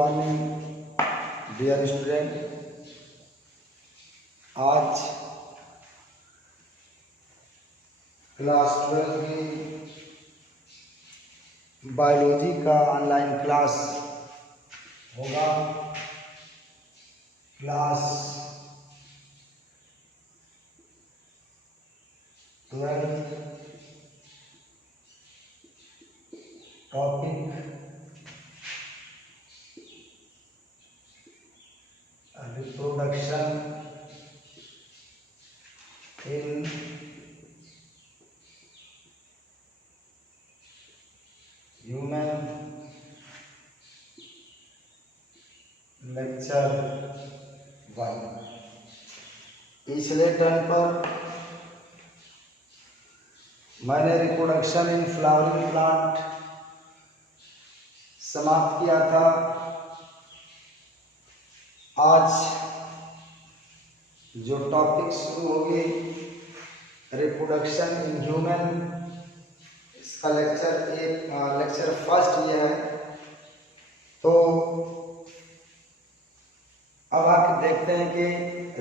Morning dear student. आज class 12 की biology का ऑनलाइन क्लास होगा। Class 12 topic reproduction in human, lecture 1। इस लेटर पर मैंने रिप्रोडक्शन इन फ्लावरिंग प्लांट समाप्त किया था। आज जो टॉपिक शुरू होगी रिप्रोडक्शन इन ह्यूमन, इसका लेक्चर फर्स्ट ये है। तो अब आके देखते हैं कि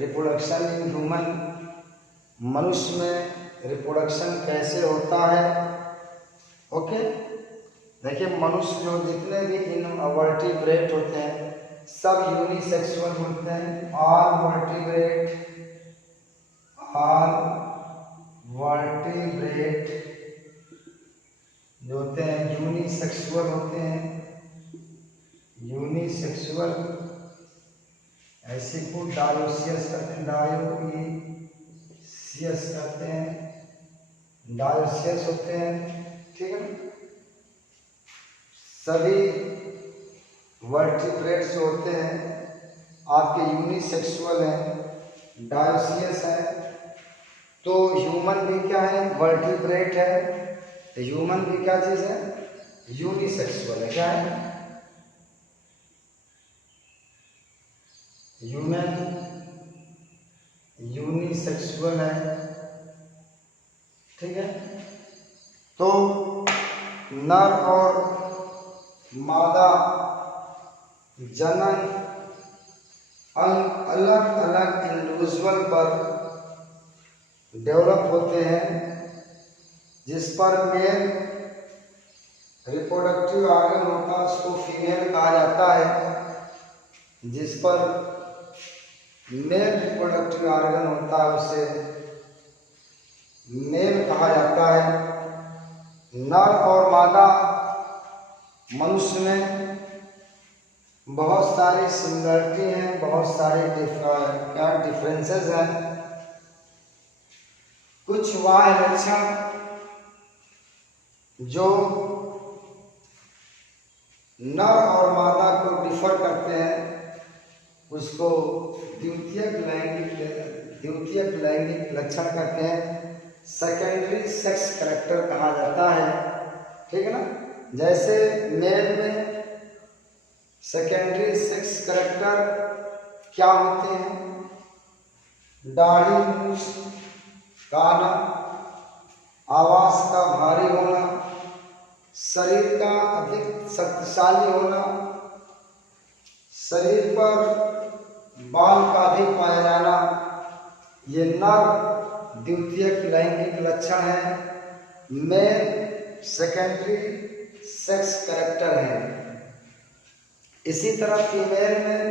रिप्रोडक्शन इन ह्यूमन, मनुष्य में रिप्रोडक्शन कैसे होता है। ओके, देखिए मनुष्य जो जितने भी इनवर्टिब्रेट होते हैं सब यूनिसेक्सुअल होते हैं। ऑल वर्टिब्रेट जो होते हैं यूनिसेक्सुअल होते हैं। यूनिसेक्सुअल ऐसे को डायोसियस करते हैं, डायोसियस करते हैं, डायोसियस होते हैं। ठीक है ना। सभी वर्टिब्रेट्स होते हैं आपके यूनिसेक्सुअल हैं, डायोसियस है। तो ह्यूमन भी क्या है? वर्टिब्रेट है। ह्यूमन भी क्या चीज है? यूनिसेक्सुअल है। क्या है? ह्यूमन यूनिसेक्सुअल है। ठीक है। तो नर और मादा जनन अलग अलग इंडिविजुअल पर डेवलप होते हैं, जिस पर मेल रिप्रोडक्टिव ऑर्गन होता है उसको फीमेल कहा जाता है। जिस पर मेल रिप्रोडक्टिव ऑर्गन होता है उसे मेल कहा जाता है। नर और मादा मनुष्य में बहुत सारी सिमिलरिटी हैं, बहुत सारे डिफरेंसेस हैं। कुछ वाह्य लक्षण जो नर और मादा को डिफर करते हैं उसको द्वितीयक लैंगिक लक्षण कहते हैं। सेकेंडरी सेक्स कैरेक्टर कहा जाता है। ठीक है ना। जैसे मेल में सेकेंडरी सेक्स कैरेक्टर क्या होते हैं? दाढ़ी, मूछ, काना, आवाज का भारी होना, शरीर का अधिक शक्तिशाली होना, शरीर पर बाल का अधिक पाया जाना, ये नर द्वितीयक लैंगिक लक्षण है। मेल सेकेंडरी सेक्स कैरेक्टर है। इसी तरह फीमेल में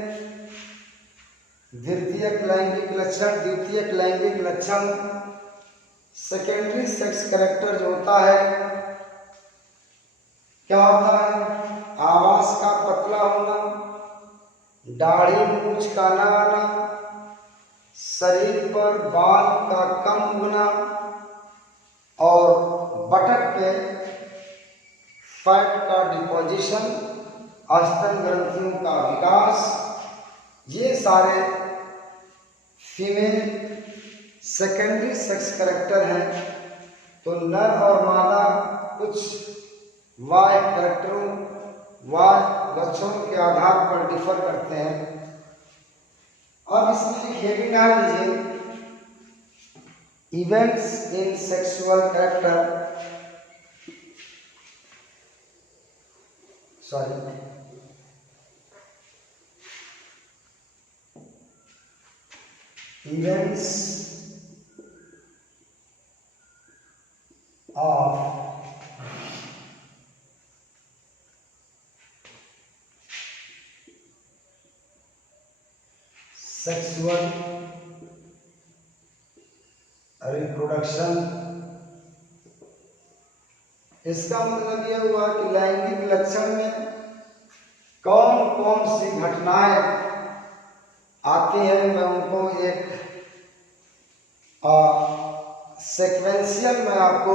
द्वितीयक लैंगिक लक्षण सेकेंडरी सेक्स कैरेक्टर जो होता है क्या होता है? आवाज का पतला होना, दाढ़ी मूछ का न आना, शरीर पर बाल का कम होना और बटक पे फैट का डिपोजिशन, स्तन ग्रंथियों का विकास, ये सारे फीमेल सेकेंडरी सेक्स कैरेक्टर हैं। तो नर और मादा कुछ वाह्य कैरेक्टरों, वाह्य लक्षणों के आधार पर डिफर करते हैं। अब इसमें एक हेडिंग डाल लीजिए, events in sexual character, events of sexual reproduction। इसका मतलब यह हुआ कि लैंगिक लक्षण में कौन कौन सी घटनाएं आती हैं, मैं उनको एक सेक्वेंशियल में आपको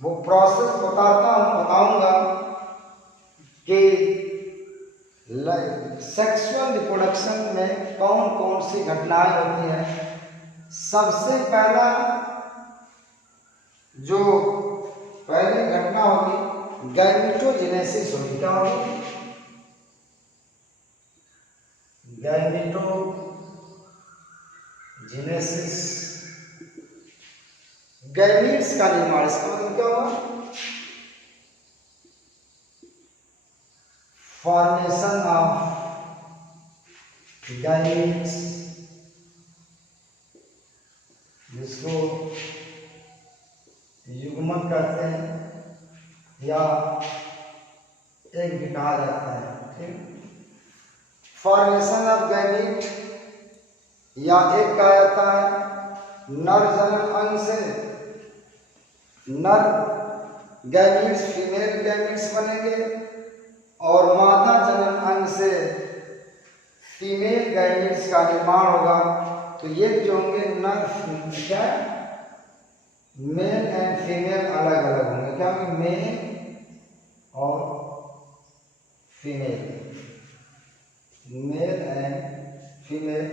वो प्रोसेस बताऊंगा कि सेक्सुअल रिप्रोडक्शन में कौन कौन सी घटनाएं होती हैं। सबसे पहला जो पहली घटना होगी गैमेटोजेनेसिस होगी। क्या होगी? गैमेटोजेनेसिस, गैमीट्स का निर्माण। इसका मतलब क्या होगा? फॉर्मेशन ऑफ गैमीट्स, जिसको युग्मक कहते हैं या एक भी कहा जाता है। ठीक, फॉर्मेशन ऑफ गैमीट या एक कहा जाता है नर जनन अंग से नर गैमीट्स, फीमेल गैमीट्स बनेंगे और मादा जनन अंग से फीमेल गैमीट्स का निर्माण होगा। तो ये जो होंगे नर, क्या मेल एंड फीमेल अलग अलग होंगे। क्या होंगे? मेल और female, male and female.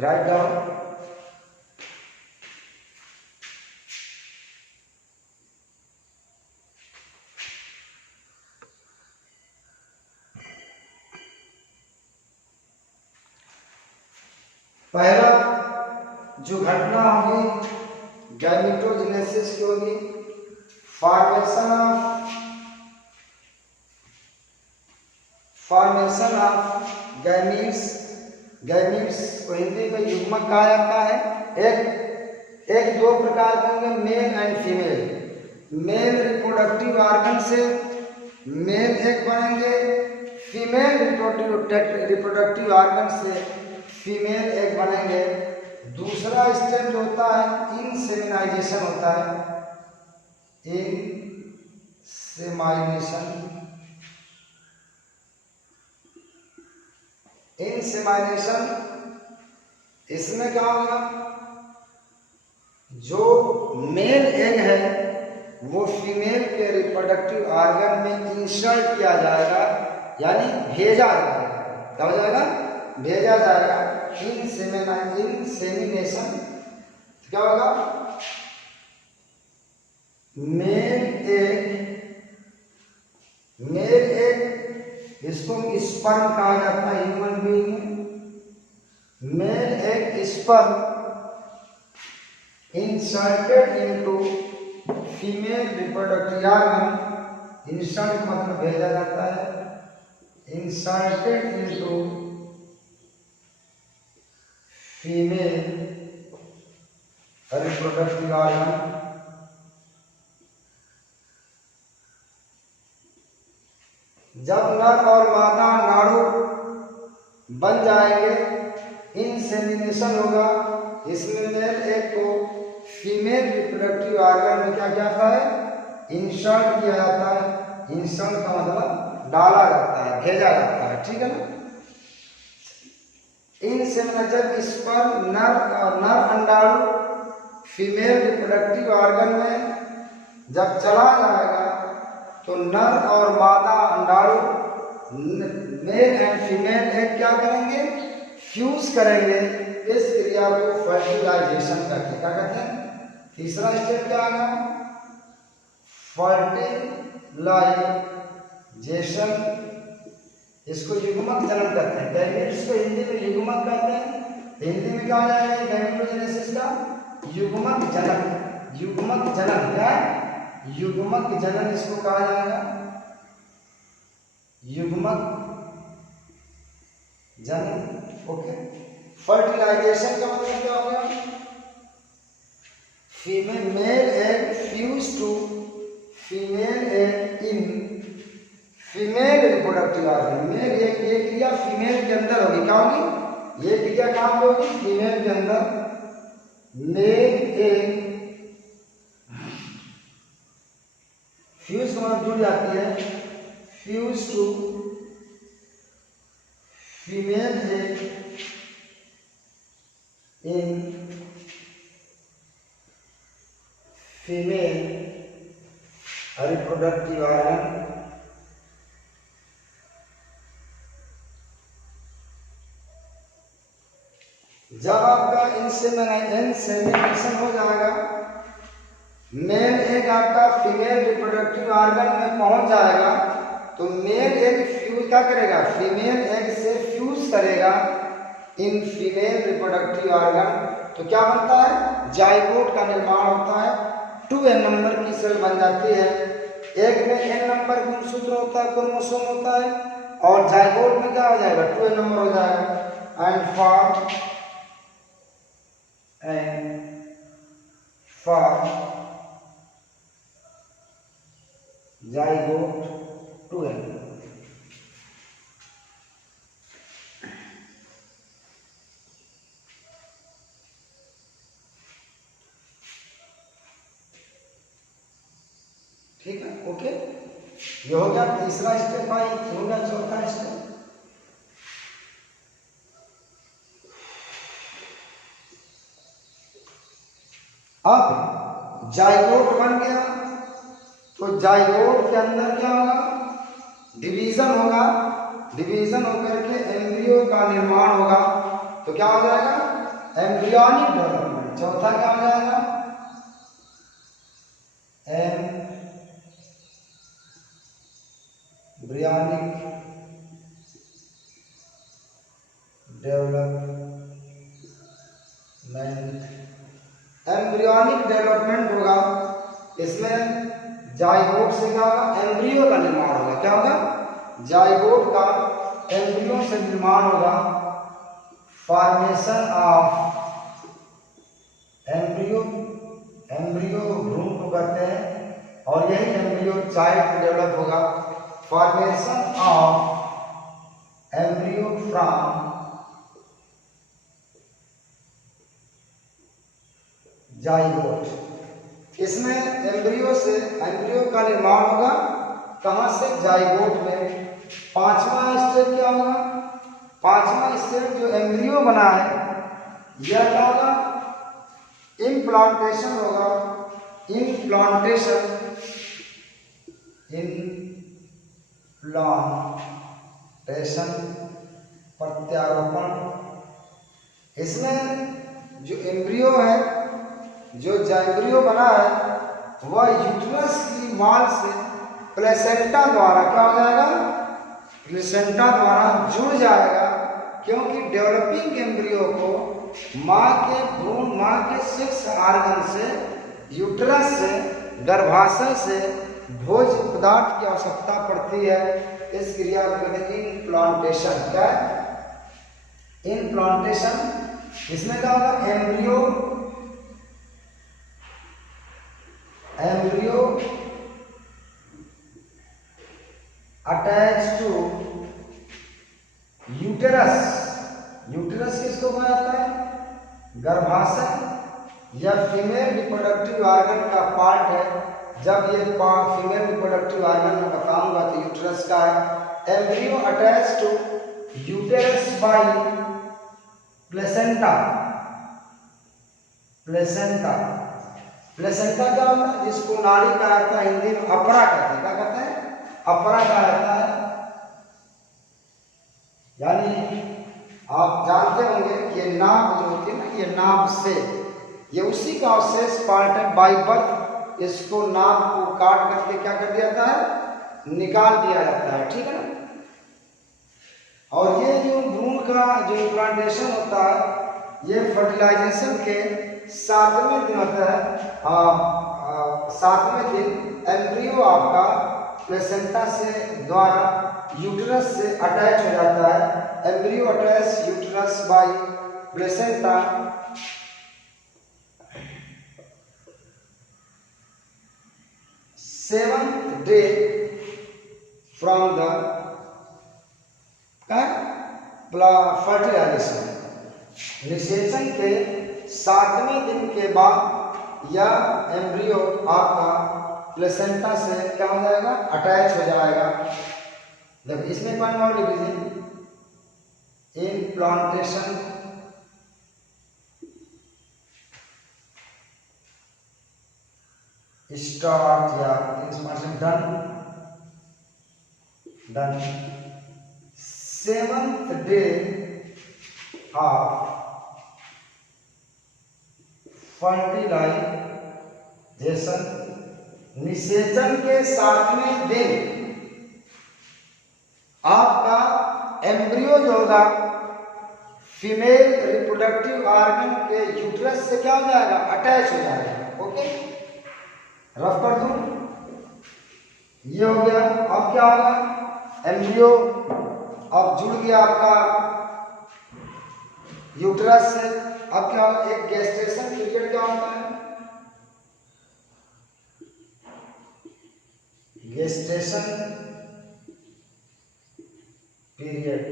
Write down. पहला जो घटना होगी गैमेटोजेनेसिस की होगी, फॉर्मेशन ऑफ गैमीट्स। गैमीट्स को हिंदी में युग्मक कहा जाता है। एक दो प्रकार के होंगे, male and female. Male reproductive organ से मेल एक बनेंगे, फीमेल रिप्रोडक्टिव ऑर्गन से फीमेल एक बनेंगे। दूसरा स्टेप जो होता है इनसेमिनाइजेशन होता है। इनसेमाइनेशन, इसमें क्या होगा? जो मेल एग है वो फीमेल के रिप्रोडक्टिव ऑर्गन में इंसर्ट किया जाएगा, यानी भेजा जाएगा। क्या हो जाएगा? भेजा जाएगा। इनसेमिनेशन क्या होगा? मेल एग, इसको स्पर्म कहा जाता है ह्यूमन बीइंग में। Male egg sperm inserted into female reproductive organ. Insert मतलब भेजा जाता है, inserted into female reproductive organ. जब नर और मादा नाड़ू बन जाएंगे, इनसेमिनेशन होगा। इसमें मेल एग को फीमेल रिप्रोडक्टिव ऑर्गन में क्या जाता है? इंसर्ट किया जाता है। इंसर्ट का मतलब डाला जाता है, भेजा जाता है। ठीक है ना? इनसेमिनेशन जब स्पर्म नर अंडाणु फीमेल रिप्रोडक्टिव ऑर्गन में जब चला जाएगा तो नर और मादा अंडाणु मेल एंड फीमेल एग क्या करेंगे? फ्यूज करेंगे। इस क्रिया को फर्टिलाइजेशन कहते हैं। क्या कहते हैं? तीसरा स्टेप क्या आएगा? फर्टिलाइजेशन। इसको युग्मक जनन कहते हैं। गैमेट्स को हिंदी में युग्मक कहते हैं। हिंदी में क्या हो जाएगा? गैमेटोजेनेसिस का युग्मक जनन। युग्मक जनन क्या है? युग्मक जनन इसको कहा जाएगा, युग्मक जनन। ओके, फर्टिलाइजेशन का मतलब क्या हो गया? Female male egg fuse to female egg in female reproductive organ. Male egg, ये क्रिया फीमेल के अंदर होगी। क्या होगी? ये क्रिया कहाँ पे होगी? फीमेल के अंदर। मेल एग फ्यूज का मतलब जुड़ जाती है, fuse to female egg in female reproductive organ. जब आपका इंसेमिनेशन हो जाएगा, मेल एग आपका फीमेल रिप्रोडक्टिव ऑर्गन में पहुंच जाएगा, तो मेल एग फ्यूज क्या करेगा? फीमेल एग से फ्यूज करेगा इन फीमेल रिप्रोडक्टिव ऑर्गन। तो क्या बनता है? जाइगोट का निर्माण होता है। 2n नंबर की सेल बन जाती है। एक में n नंबर गुणसूत्र होता है, क्रोमोसोम होता है, और जाइगोट में क्या हो जाएगा? 2n नंबर हो जाएगा। And for zygote 2n। ठीक है, ओके। ये हो गया तीसरा स्टेप। आई हो गया चौथा स्टेप। अब जाइगोट बन गया, तो जाइगोट के अंदर क्या होगा? डिवीजन होगा। डिवीजन होकर के एम्ब्रियो का निर्माण होगा। तो क्या हो जाएगा? Embryonic development. चौथा क्या हो जाएगा? Embryonic development. एम्ब्रियोनिक डेवलपमेंट होगा। इसमें जाइगोट से क्या होगा? एम्ब्रियो का निर्माण होगा। क्या होगा? जाइगोट का एम्ब्रियो से निर्माण होगा। फॉर्मेशन ऑफ एम्ब्रियो, एम्ब्रियो भ्रूण को कहते हैं, और यही एम्ब्रियो चाइल्ड डेवलप होगा। Formation of embryo from zygote. इसमें एम्ब्रियो से एम्ब्रियो का निर्माण होगा। कहां से? जाइगोट में। पांचवा स्टेप क्या होगा? पांचवा स्टेप जो एम्ब्रियो बना है, यह क्या होगा? इम्प्लांटेशन होगा। इम्प्लांटेशन, प्रत्यारोपण। इसमें जो एम्ब्रियो है, जो जाइगोट बना है, वह यूट्रस की वॉल से प्लेसेंटा द्वारा क्या हो जाएगा? प्लेसेंटा द्वारा जुड़ जाएगा। क्योंकि डेवलपिंग एम्ब्रियो को माँ के भ्रूण, माँ के सेक्स ऑर्गन से, यूट्रस से, गर्भाशय से भोज्य पदार्थ की आवश्यकता पड़ती है। इस क्रिया को कहते हैं इम्प्लांटेशन। क्या है? इम्प्लांटेशन। इसमें क्या होगा? Embryo attach to uterus. Uterus किसको कहा जाता है? गर्भाशय। यह फीमेल रिप्रोडक्टिव ऑर्गन का पार्ट है। जब ये पार्ट फीमेल रिप्रोडक्टिव ऑर्गन में बताऊंगा तो यूटेरस का है। Embryo attach to uterus by placenta. Placenta, placenta क्या होता है? जिसको नाड़ी कहा जाता है, हिंदी में अपरा कहते हैं। क्या कहते हैं? अपरा कहा जाता है। यानी आप जानते होंगे कि ये नाभ जो होती है ना, ये नाभ से, ये उसी का अवशेष पार्ट है। बाई बर्थ इसको नाभ को काट करके क्या कर दिया जाता है? निकाल दिया जाता है। ठीक है ना? और ये जो भ्रूण का जो इम्प्लांटेशन होता है, ये फर्टिलाइजेशन के 7वें दिन होता है। 7वें दिन एम्ब्रियो आपका प्लेसेंटा से द्वारा यूटेरस से अटैच हो जाता है। Embryo attach uterus by placenta, seventh day from the fertilization, निषेचन के 7वें दिन के बाद यह एम्ब्रियो आपका प्लेसेंटा से क्या हो जाएगा, अटैच हो जाएगा। देखो इसमें कौन और डिवीजन, इम्प्लांटेशन, स्टार्ट या done 7th day of fertilization, निषेचन के 7वें दिन आपका एम्ब्रियो जो होगा फीमेल रिप्रोडक्टिव ऑर्गन के यूट्रस से क्या हो जाएगा, अटैच हो जाएगा। ओके, रफ कर दूं, ये हो गया। अब क्या होगा, एम्ब्रियो अब जुड़ गया आपका यूट्रस से। अब क्या होगा, एक गेस्टेशन पीरियड क्या होता है, गेस्टेशन पीरियड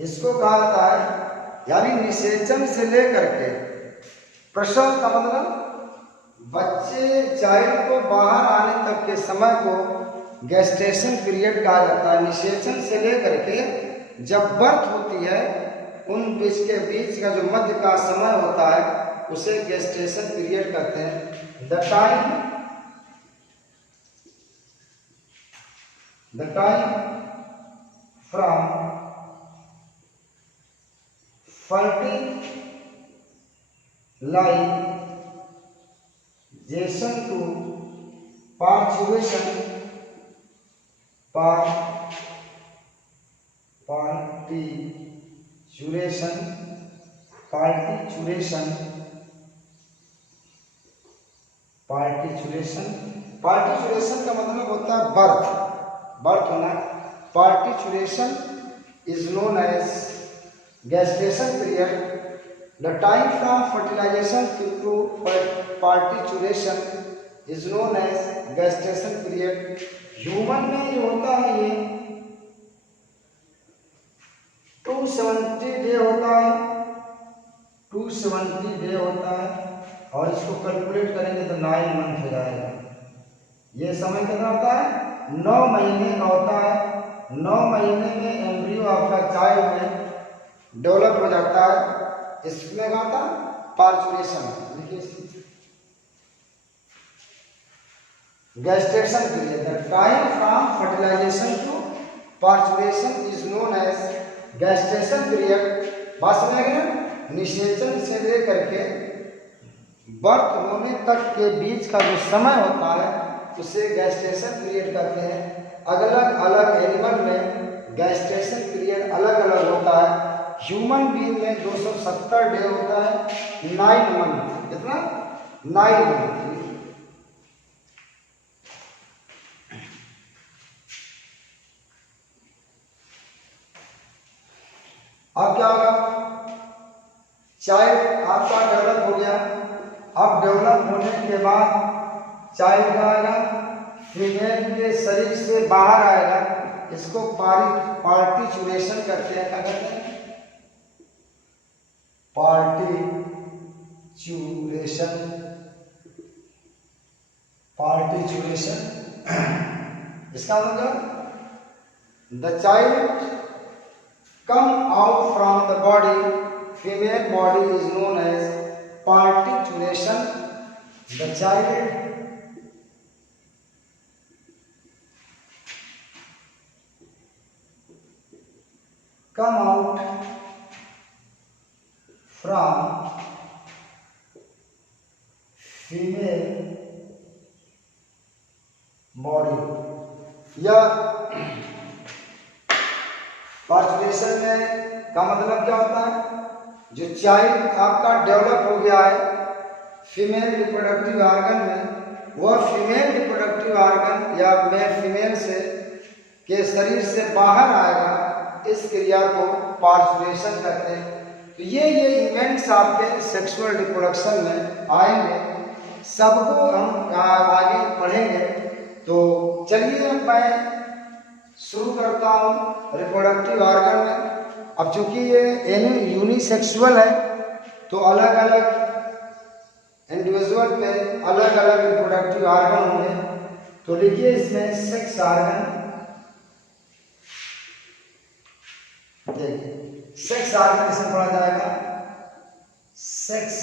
इसको कहा जाता है। यानी निषेचन से लेकर के प्रसव का मतलब बच्चे चाइल्ड को बाहर आने तक के समय को गेस्टेशन पीरियड कहा जाता है। निषेचन से लेकर के जब बर्थ होती है उन बीच के बीच का जो मध्य का समय होता है उसे गेस्टेशन पीरियड कहते हैं। The time from fertilization to parturition का मतलब होता है बर्थ होना। Parturition is known as gestation period. The time from fertilization to parturition is known as gestation period. Human में जो होता है ये 270 डे होता है, 270 डे होता है और इसको कैलकुलेट करेंगे तो 9 मंथ हो जाएगा। ये समय कितना होता है, 9 महीने का होता है। 9 महीने में एम्ब्रियो आपका चाइल्ड में डेवलप हो जाता है। इसमें क्या होता है, पार्चुरेशन। देखिए gestation period, the time from fertilization to parturition is known as gestation period। बात समझ गए ना, निषेचन से लेकर के बर्थ होने तक के बीच का जो समय होता है उसे gestation period कहते हैं। अलग अलग एनिमल में gestation period अलग अलग होता है। ह्यूमन बीइंग में 270 डे होता है, 9 मंथ। कितना, 9 मंथ। अब क्या होगा, चाइल्ड आपका डेवलप हो गया। अब डेवलप होने के बाद चाइल्ड का आएगा, फीमेल के शरीर से बाहर आएगा। इसको पार्टिचुरेशन करते हैं। क्या कहते हैं, पार्टिचुरेशन। इसका मतलब the child come out from the body, female body is known as particulation. The child come out from female body। या पार्चुरेशन में का मतलब क्या होता है, जो चाइल्ड आपका डेवलप हो गया है फीमेल रिप्रोडक्टिव ऑर्गन में, वह फीमेल रिप्रोडक्टिव ऑर्गन या मेल फीमेल से के शरीर से बाहर आएगा। इस क्रिया को पार्चुरेशन कहते हैं। तो ये इवेंट्स आपके सेक्सुअल रिप्रोडक्शन में आएंगे, सबको हम आगे पढ़ेंगे। तो चलिए मैं शुरू करता हूँ रिप्रोडक्टिव ऑर्गन में। अब चूंकि ये यूनिसेक्सुअल है तो अलग अलग इंडिविजुअल पे अलग अलग रिप्रोडक्टिव ऑर्गन होंगे। तो लिखिए इसमें सेक्स ऑर्गन। देखिए सेक्स ऑर्गन इसमें पढ़ा जाएगा सेक्स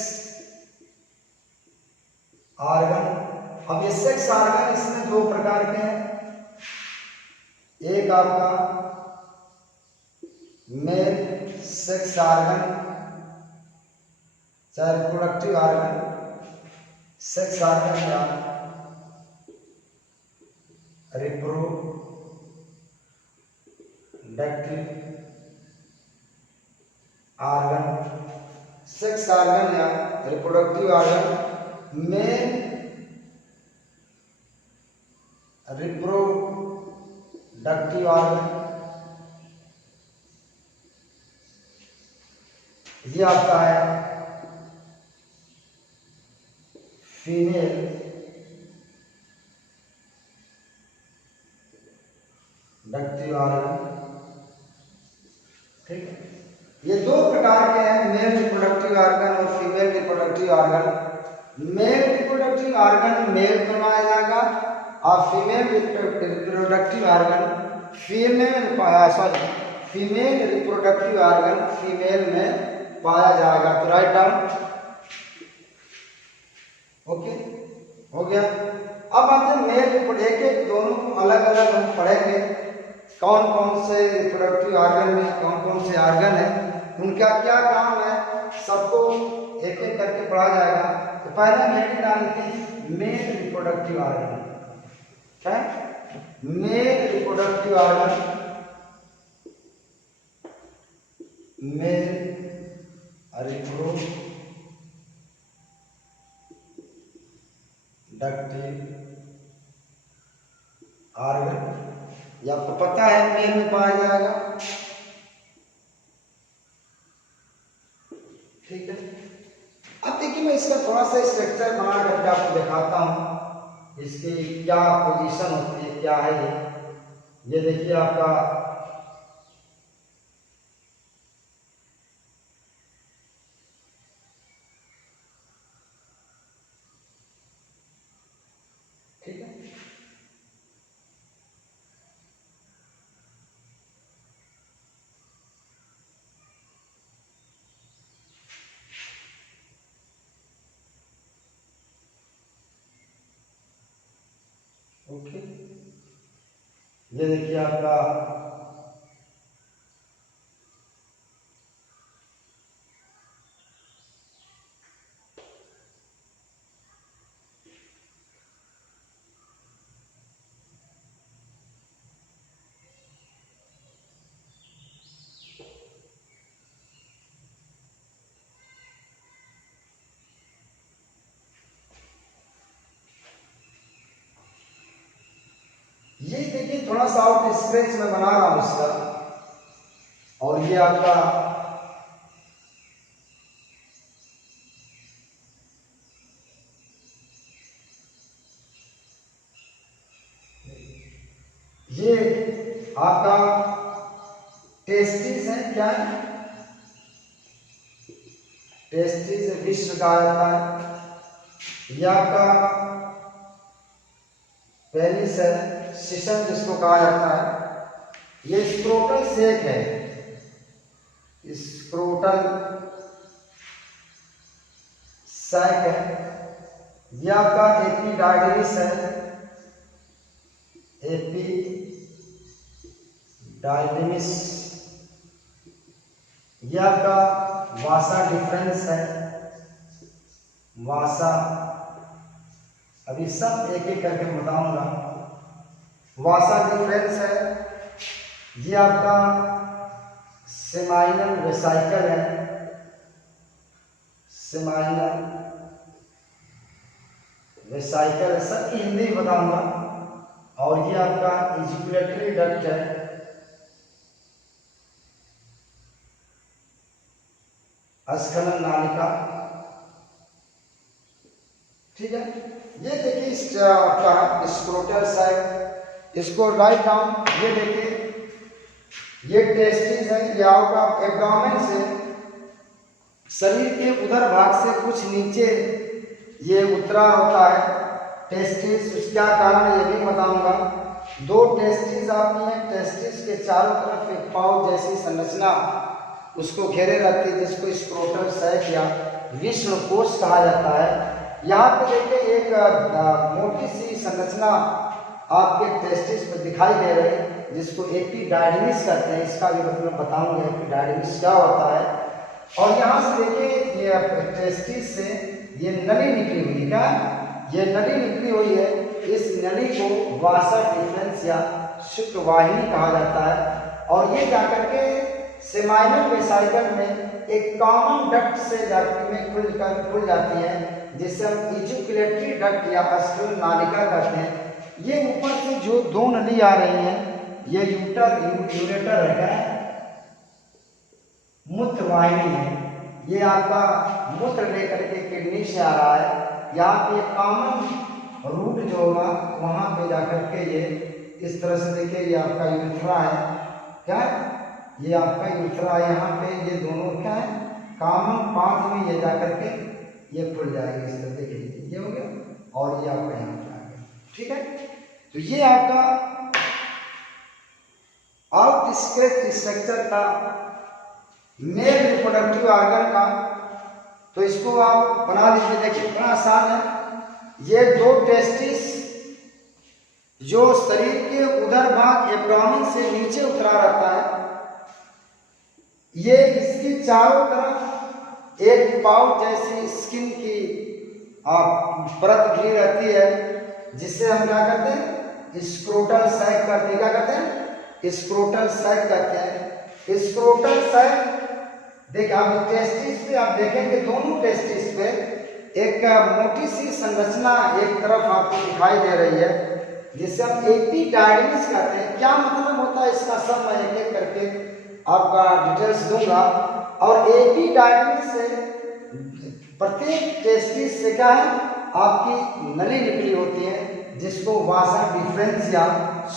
ऑर्गन। अब ये सेक्स ऑर्गन इसमें दो प्रकार के हैं। एक आपका मेल सेक्स ऑर्गन चाहे रिप्रोडक्टिव ऑर्गन सेक्स ऑर्गन या रिप्रोडक्टिव ऑर्गन, सेक्स ऑर्गन या reproductive organ, male reproductive organ, ये आपका है फीमेल डक्टिव ऑर्गन। ठीक है, ये दो प्रकार के हैं, मेल रिप्रोडक्टिव ऑर्गन और female reproductive organ. Male reproductive organ mail में पाया जाएगा और female reproductive organ female reproductive organ female में पाया जाएगा। तो राइट डाउन। ओके हो गया। अब आते हैं मेल रिप्रोडक्टिव, एक दोनों को अलग अलग हम पढ़ेंगे कौन कौन से रिप्रोडक्टिव ऑर्गन में कौन कौन से ऑर्गन है, उनका क्या काम है, सबको एक एक करके पढ़ा जाएगा। तो पहला हेडिंग डालते हैं मेल रिप्रोडक्टिव ऑर्गन। क्या male reproductive organ, male reproductive organ, ये आपको पता है मेल में पाया जाएगा। ठीक है, अब देखिए मैं इसका थोड़ा सा स्ट्रक्चर बना करके आपको दिखाता हूं, इसकी क्या पोजीशन होती है, क्या है ये देखिए आपका ठीक है। ओके, ये देखिए आपका ये देखिए थोड़ा सा आउट स्केच में बना रहा हूं इसका, और ये आपका ये आपका टेस्टिस है। क्या है टेस्टिस, विश्व कहा जाता है। ये आपका पेनिस है, सिस्टम जिसको कहा जाता है। ये स्क्रोटल सेक है, स्क्रोटल सैक है। ये आपका एपिडाइडिमिस है, एपिडाइडिमिस। ये आपका वासा डिफरेंस है, वासा। अभी सब एक एक करके बताऊंगा। वासा डिफरेंस है, ये आपका सेमाइनल वेसाइकल है, सेमाइनल वेसाइकल है, सबकी हिंदी बताऊंगा। और ये आपका इजैकुलेटरी डक्ट है, स्खलन नालिका। ठीक है, ये देखिए इस आपका स्क्रोटल साइड, इसको राइट डाउन। ये देखिए ये टेस्टिस है, ये आउट ऑफ एब्डोमेन से शरीर के उधर भाग से कुछ नीचे ये उतरा होता है टेस्टिस। उसका कारण ये भी बताऊंगा। दो टेस्टिस आती हैं, टेस्टिस के चारों तरफ एक पाउच जैसी संरचना उसको घेरे रहती है, जिसको स्क्रोटल सैक या विष्णुकोश कहा जाता है। यहाँ पे देखिए एक मोटी सी संरचना आपके टेस्टिस में दिखाई दे रही है, जिसको एपिडाइडिमिस कहते हैं। इसका भी मतलब बताऊंगा एपिडाइडिमिस क्या होता है। और यहाँ से देखिए ये टेस्टिस से ये नली निकली हुई है। क्या ये नली निकली हुई है? इस नली को वासा डिफरेंस या शुक्रवाहिनी कहा जाता है। और ये जाकर के सेमाइनल वेसाइकल में एक कॉमन डक्ट से जाकर में खुल जाती है, जिसे हम इजुकुलेटरी डक्ट या स्खलन नालिका कहते हैं। ये ऊपर से जो दो नली आ रही हैं, ये यूरेटर है, मूत्र वाहिनी है। ये आपका मूत्र लेकर के किडनी से आ रहा है। यहाँ पे कॉमन रूट जो होगा वहां पे जाकर के ये इस तरह से देखिए ये आपका यूरेथ्रा है। क्या है? ये आपका यूरेथ्रा है। यहाँ पे ये दोनों क्या है, कॉमन पाथ में ये जाकर के ये खुल जाएगा। इस तरह देखिए ये हो गया और ये आपका यहाँ पे आ गया। ठीक है, तो ये आपका आउटस्केट स्ट्रक्चर था मेल रिप्रोडक्टिव ऑर्गन का। तो इसको आप बना लीजिए। देखिए बड़ा आसान है। ये दो टेस्टिस जो शरीर के उधर भाग एब्डोमेन से नीचे उतरा रहता है, ये इसकी चारों तरफ एक पाउच जैसी स्किन की परत घिरी रहती है, जिससे हम क्या कहते हैं, स्क्रोटल सैक कहते हैं। क्या कहते हैं? स्क्रोटल सैक कहते हैं। स्क्रोटल सैक देखिए आप टेस्टिस पे आप देखेंगे, दोनों टेस्टिस पे एक मोटी सी संरचना एक तरफ आपको दिखाई दे रही है, जिसे हम एपिडाइडिमिस कहते हैं। क्या मतलब होता है इसका, सब मैं एक एक करके आपका डिटेल्स दूंगा। और एपिडाइडिमिस से प्रत्येक टेस्टिस से क्या है, आपकी नली निकली होती है, जिसको वासा डिफरेंस या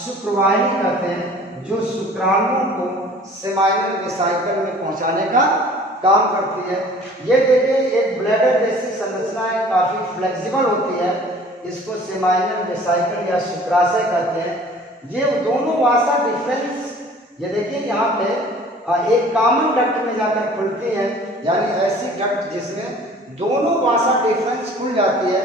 शुक्रवाहिनी कहते हैं, जो शुक्राणुओं को सेमाइनल वेसाइकल में पहुंचाने का काम करती है। ये देखिए एक ब्लैडर जैसी संरचना है, काफी फ्लेक्सिबल होती है। इसको सेमाइनल वेसाइकल या शुक्राशय कहते हैं। ये दोनों वासा डिफरेंस ये देखिए यहाँ पे एक कॉमन डक्ट में जाकर खुलती है, यानी ऐसी डक्ट जिसमें दोनों वासा डिफरेंस खुल जाती है,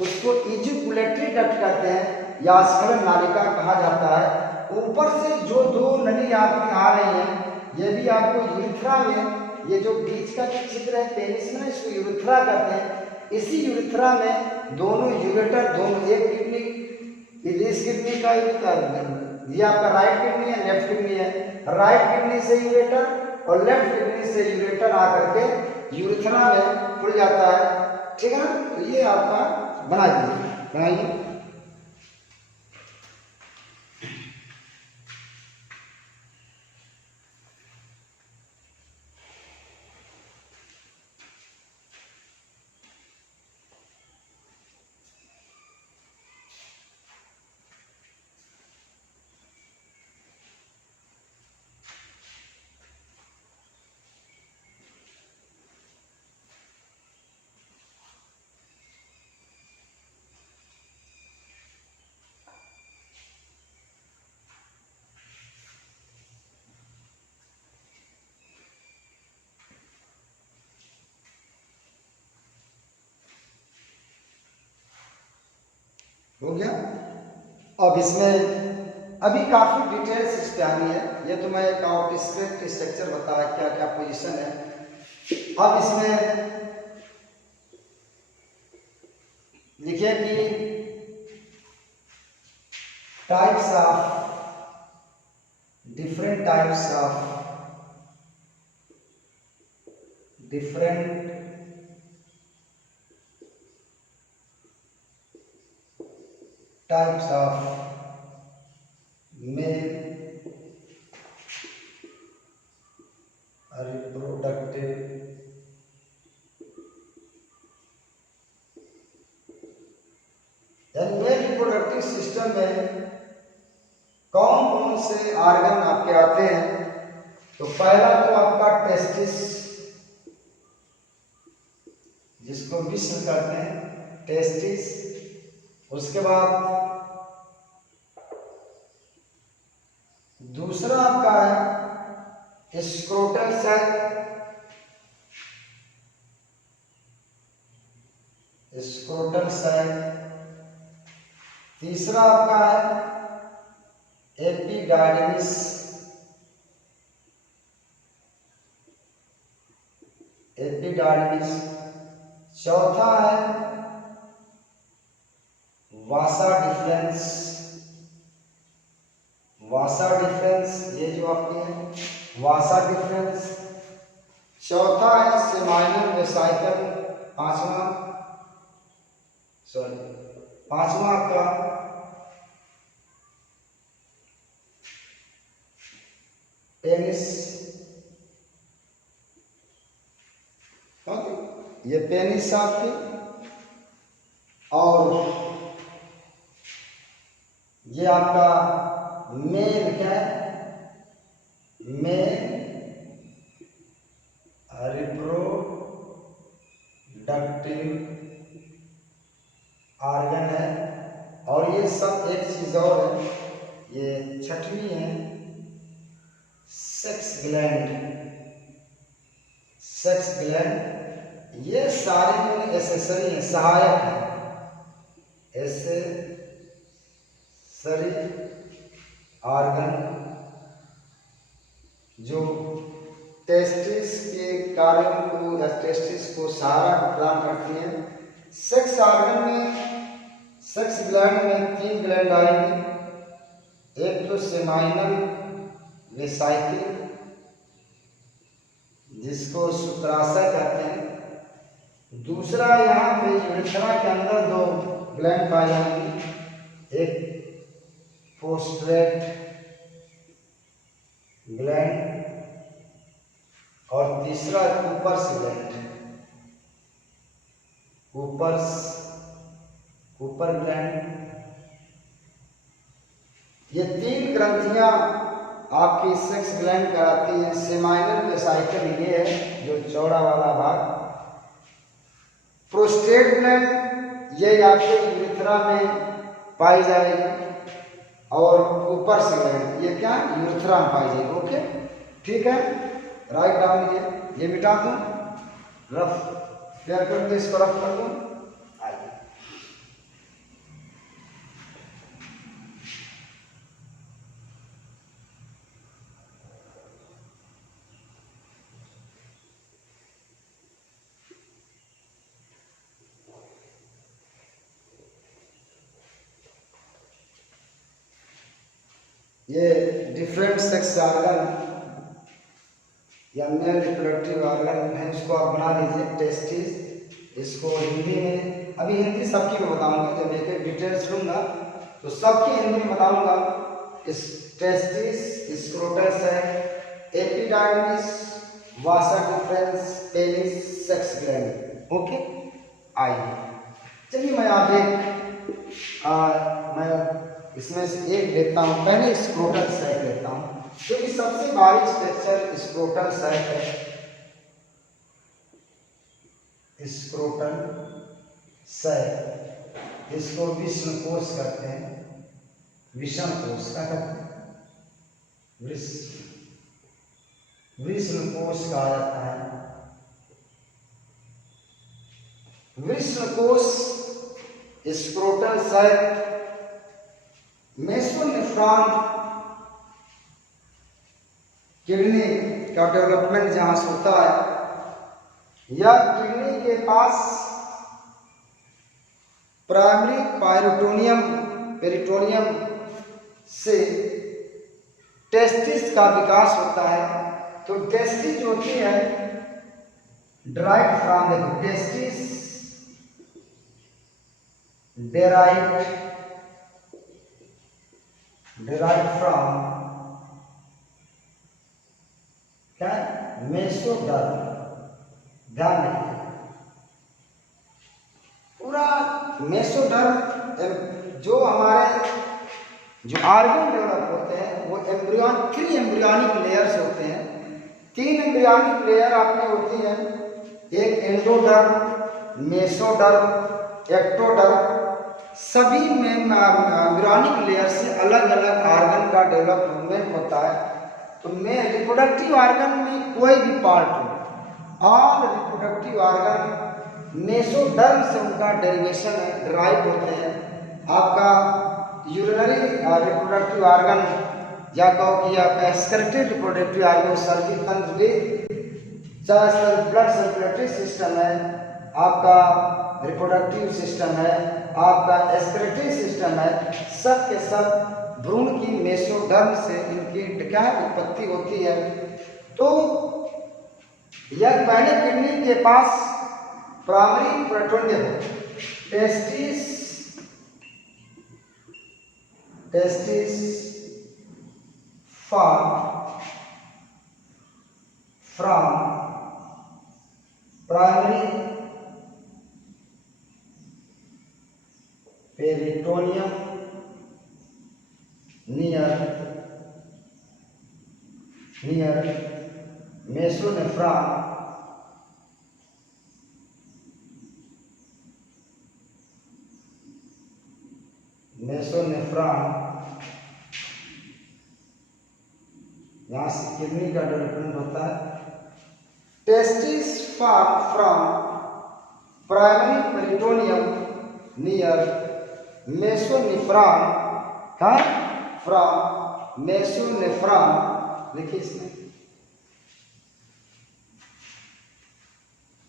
उसको इजुकुलेटरी डक्ट कहते हैं या स्खलन नालिका कहा जाता है। ऊपर से जो दो नली आपकी आ रही हैं, ये भी आपको यूरेथ्रा में, ये जो बीच का चित्र है पेनिस में, इसको यूरेथ्रा कहते हैं। इसी यूरेथ्रा में दोनों यूरेटर, दोनों एक किडनी, इस किडनी का ये आपका राइट किडनी है, लेफ्ट किडनी है। राइट किडनी से यूरेटर और लेफ्ट किडनी से यूरेटर आकर के यूरेथ्रा में खुल जाता है। ठीक है ना, तो ये आपका बना दीजिए, बनाइए। हो गया। अब इसमें अभी काफी डिटेल्स इस पे आनी है। ये तो मैं एक आउटस्केट स्ट्रक्चर बताया, क्या क्या पोजीशन है। अब इसमें लिखिए कि types of different types of male reproductive system में कौन कौन से ऑर्गन आपके आते हैं? तो पहला तो आपका टेस्टिस, जिसको विष्ण कहते हैं, टेस्टिस। उसके बाद दूसरा आपका है स्क्रोटल सेल, स्क्रोटल सेल। तीसरा आपका है एपिडार्मिस, एपिडार्मिस। चौथा है वासा डिफरेंस, वासा डिफरेंस, ये जो आपके है वासा डिफरेंस। चौथा है सेमाइनल वेसाइकल। पांचवा आपका पेनिस, ये पेनिस आपकी। और ये आपका मेन क्या है? मेन रिप्रोडक्टिव ऑर्गन है। और ये सब एक चीज और है, ये छठवीं है सेक्स ग्लैंड, सेक्स ग्लैंड। ये सारे जो एसेसरी है, सहायक है, एसेसरी ऑर्गन जो टेस्टिस के कार्यों को या टेस्टिस को सहारा प्रदान करती है। सेक्स ऑर्गन में, सेक्स ग्लैंड में 3 ग्लैंड आएंगे। एक तो सेमाइनल वेसाइकल, जिसको शुक्राशय कहते हैं। दूसरा यहाँ पे यूरेथ्रा के अंदर 2 ग्लैंड पाए जाएंगे, एक पोस्ट्रेट ग्लैंड और तीसरा कूपर्स ग्लैंड, कूपर ग्लैंड। ये 3 ग्रंथियां आपकी सेक्स ग्लैंड कराती है। सेमाइनल वेसाइकल ये है जो चौड़ा वाला भाग। प्रोस्टेट ग्लैंड ये आपके यूरेथ्रा में पाई जाएगी। और ऊपर से ग्लैंड ये क्या यूरेथ्रा में पाई जाएगी। ओके, ठीक है, राइट डाउन लीजिए। ये मिटा दूं, रफ फेयर कर दो, इसको रफ कर दूं। आइए, ये डिफरेंट सेक्स ऑर्गन या मेल रिप्रोडक्टिव ऑर्गन है, इसको आप बना लीजिए टेस्टिस। इसको हिंदी में, अभी हिंदी सबकी मैं बताऊंगा, जब एक एक डिटेल्स लूंगा तो सबकी हिंदी में बताऊंगा। इस testis, scrotal cell, epididymis, vasa deferens, penis, sex gland. Okay, आइए चलिए मैं आप मैं इसमें से एक लेता हूँ। पहले स्क्रोटल सेल लेता हूँ, क्योंकि सबसे भारी स्ट्रक्चर स्क्रोटल सेल है। स्क्रोटल सेल, इसको विष्ण कोश कहते हैं, विषम कोश क्या कहते हैं? विष्ण कोश कहा जाता है। विष्ण कोश स्क्रोटल सेल मेसोनेफ्रॉन किडनी का डेवलपमेंट जहां से होता है, या किडनी के पास प्राइमरी पायरोटोनियम पेरिटोनियम से टेस्टिस का विकास होता है। तो टेस्टिस जो होती है ड्राइव फ्रॉम, देखो टेस्टिस derived from क्या मेसोडर्म। ध्यान रखिए, पूरा मेसोडर्म जो हमारे जो ऑर्गन डेवलप होते हैं वो थ्री एम्ब्रियॉनिक लेयर्स होते हैं। 3 एम्ब्रियॉनिक लेयर आपने होती हैं, एक एंडोडर्म, मेसोडर्म, एक्टोडर्म। सभी में एम्ब्रियॉनिक लेयर से अलग अलग ऑर्गन का डेवलपमेंट होता है। तो में रिप्रोडक्टिव ऑर्गन में कोई भी पार्ट हो, ऑल रिप्रोडक्टिव ऑर्गन मेसोडर्म से उनका डेरिवेशन है, ड्राइव होते हैं। आपका यूरिनरी रिप्रोडक्टिव ऑर्गन या कहो कि आपका एक्सक्रीटरी रिप्रोडक्टिव ऑर्गन सर्दी तंत्र भी, चाहे ब्लड सर्कुलेटरी सिस्टम है, आपका रिप्रोडक्टिव सिस्टम है, आपका एक्सक्रीटरी सिस्टम है, सब के सब भ्रूण की मेसोडर्म से इनकी क्या है उत्पत्ति होती है। तो यह पहले किडनी के पास primary peritoneum, testis from primary peritoneum near mesonephron यहाँ से किडनी का डेवलपमेंट होता है। Testis from primary peritoneum near mesonephron, from mesonephron लिखिए इसमें।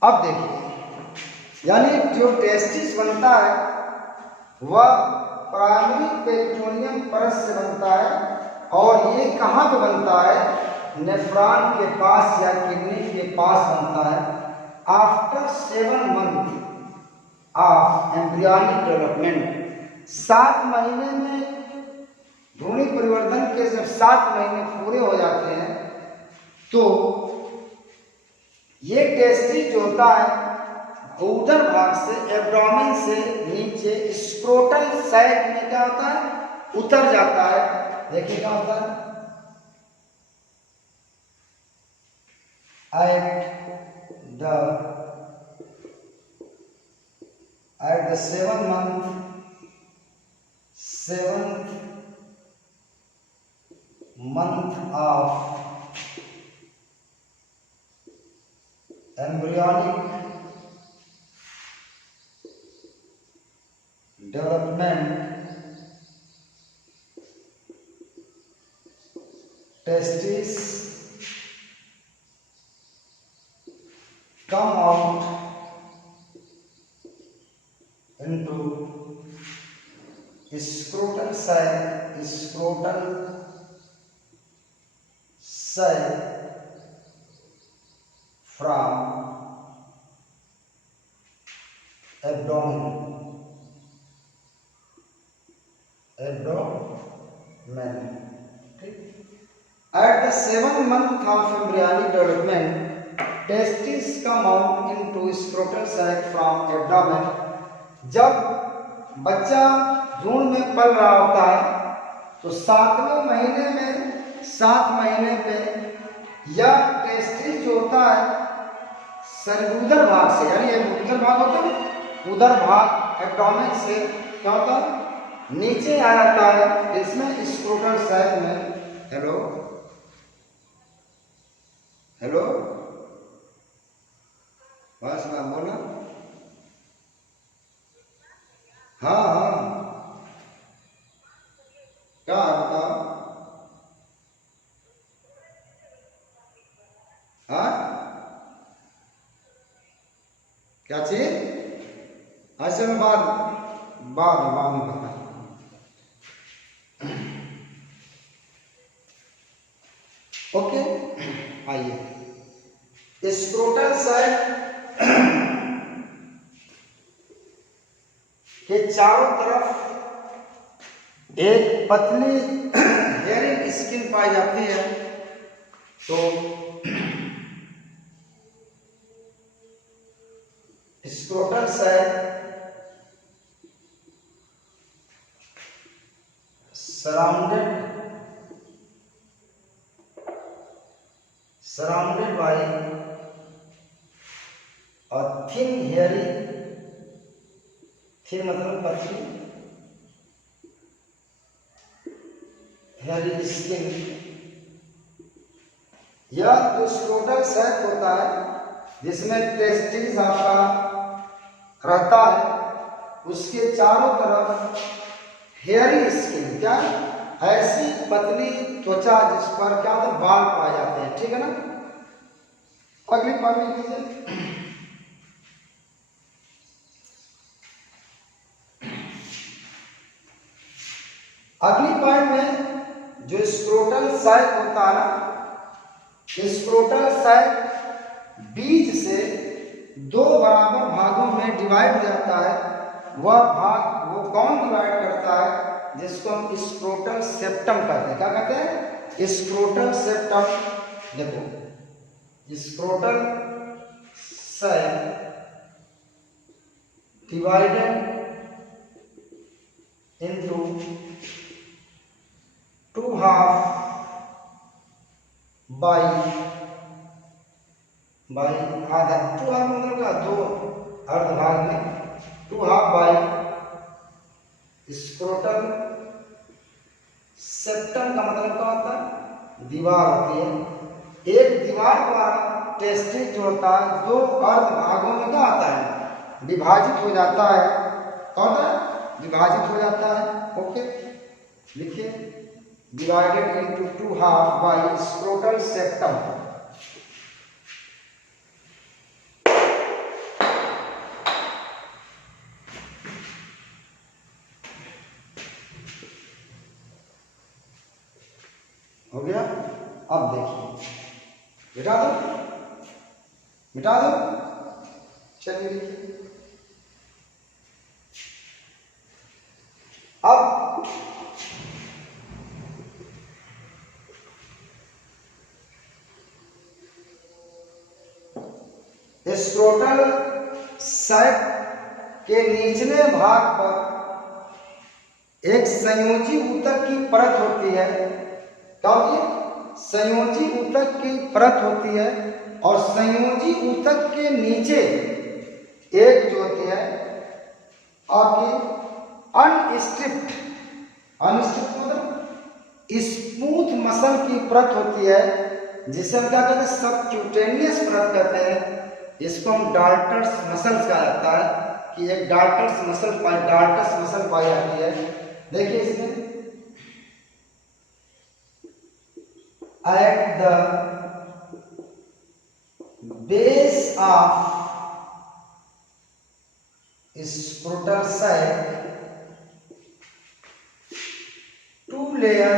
अब देखिए, यानी जो टेस्टिस बनता है वह प्राइमरी पेरिटोनियम परत से बनता है, और ये कहाँ पे बनता है? नेफ्रॉन के पास या किडनी के पास बनता है। After 7 month of embryonic development, 7 महीने में भ्रूणी परिवर्तन के जब 7 महीने पूरे हो जाते हैं तो ये टेस्टिस जो होता है उधर भाग से, एब्डोमेन से नीचे स्क्रोटल सैक में क्या होता है? उतर जाता है। देखिए क्या होता है? at the 7th month of embryonic development, testes come out into scrotal sac from abdomen. At the 7th month of embryonic development, testes come out into scrotal sac from abdomen. जब बच्चा भ्रूण में पल रहा होता है तो 7वें महीने में 7 महीने पे यह टेस्टिस जो होता है उधर भाग से, यानी उधर भाग होता है, उधर भाग एब्डोमेन से क्या होता है? नीचे आ जाता है। इसमें स्क्रोटल सैक में, हेलो बस मैं बोला, हाँ क्या बताओ? हाँ क्या चीज? अच्छा मैं बाद में बता। ओके, आइए स्क्रोटल सैक के चारों तरफ एक पतली हेयरिंग स्किन पाई जाती है। तो scrotal sac surrounded by a thin hairy, thin मतलब पतली, hairy skin। या जो स्क्रोटल सैक होता है जिसमें टेस्टिस आपका रहता है, उसके चारों तरफ हेयरी स्किन, क्या ऐसी पतली त्वचा जिस पर क्या होता है, बाल पाए जाते हैं। ठीक है ना। अगली पॉइंट लीजिए। अगली पॉइंट में जो स्क्रोटल सैक होता है ना, स्क्रोटल सैक बीच से दो बराबर भागों में डिवाइड हो जाता है। वह भाग वो कौन डिवाइड करता है, जिसको हम स्क्रोटल सेप्टम कहते हैं। क्या कहते हैं? Scrotal septum. देखो, scrotal sac divided into two half by आधा। टू हाफ मतलब क्या, दो अर्ध भाग में, two half by scrotal septum का मतलब क्या होता है, दीवार होती है। एक दीवार द्वारा टेस्टिस जो होता है दो अर्ध भागों में क्या आता है, विभाजित हो जाता है। कौन है, विभाजित हो जाता है। ओके, लिखिए, divided into two half by scrotal septum। हो गया। अब देखिए, मिटा दो, मिटा दो, चलिए लिखिए। अब स्क्रोटल सैक के निचले भाग पर एक संयोजी ऊतक की परत होती है। क्या होती है? संयोजी ऊतक की परत होती है। और संयोजी ऊतक के नीचे एक जो होती है आपकी अनस्ट्रिप्ड मतलब स्मूथ मसल की परत होती है, जिसे हम क्या कहते हैं, सबक्यूटेनियस परत कहते हैं। इसको हम डाल्टस मसल्स कहा जाता है कि एक डाल्टस मसल पाई जाती है। देखिए इसमें at the base of scrotal sac two layer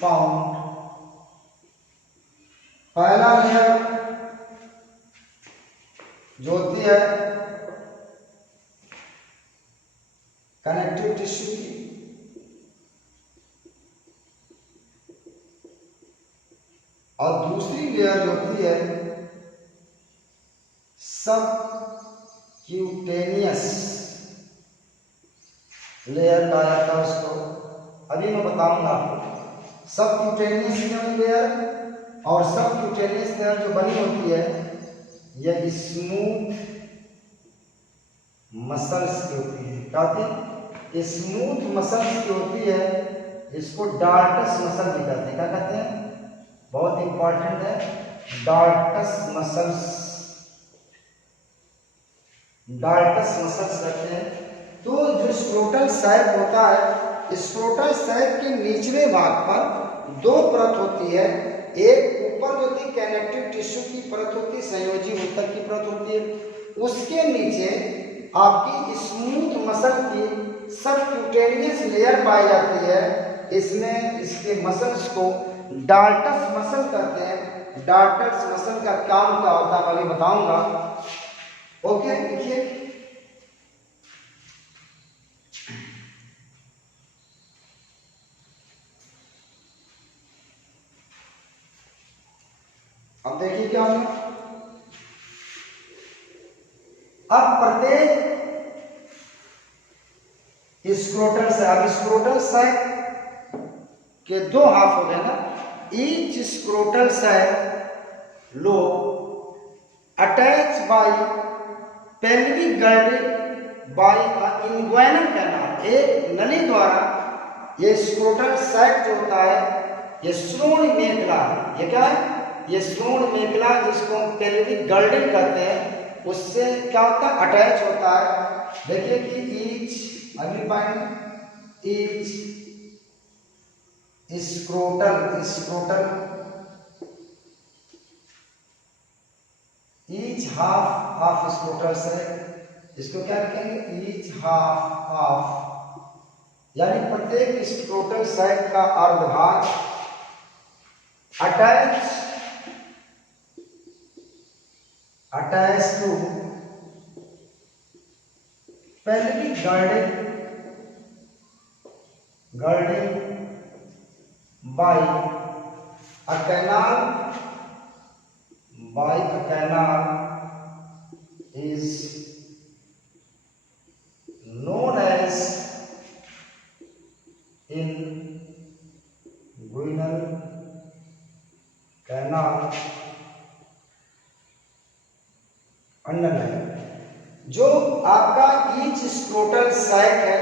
found. पहला लेयर जो होती है कनेक्टिव टिश्यू की, और दूसरी लेयर जो होती है सबक्यूटेनियस लेयर कहा जाता है उसको। अभी मैं बताऊंगा आपको। सबक्यूटेनियस लेयर और सबक्यूटेनियस लेयर जो बनी होती है यह स्मूथ मसल्स की होती है। क्या होती है? स्मूथ मसल्स की होती है। इसको डाल्टस मसल भी कहते हैं। क्या कहते हैं? बहुत इंपॉर्टेंट है, डाल्टस मसल्स, डाल्टस मसल्स कहते हैं। तो जो स्क्रोटल सैक होता है, स्क्रोटल सैक के निचले भाग पर दो परत होती है। एक ऊपर जो थी कनेक्टिव टिश्यू की परत होती है, संयोजी ऊतक की परत होती है। उसके नीचे आपकी स्मूथ मसल की सबक्यूटेनियस लेयर पाई जाती है। इसमें इसके मसल्स को डाल्टस मसल कहते हैं। डाल्टस मसल का काम क्या होता है मैं अभी बताऊंगा। ओके, देखिए अब देखिए क्या होगा। अब प्रत्येक स्क्रोटल सैक, अब स्क्रोटल सैक के दो हाफ हो गए ना, ईच स्क्रोटल सैक लो attach by pelvic girded by inguinal canal, एक नली द्वारा ये स्क्रोटल सैक जो होता है, ये श्रोण मेखला, ये क्या है, ये श्रोण मेखला जिसको हम पेल्विक गर्डेड कहते हैं, उससे क्या होता है, अटैच होता है। देखिए कि ईच, अगली point, each scrotal, scrotal each half of scrotal sac, इसको क्या रखेंगे, ईच हाफ ऑफ, यानी प्रत्येक स्क्रोटल सैक का अर्धभाग attach to pelvic girding by a canal is known as inguinal canal। Underline, जो आपका ईच स्क्रोटल सैक है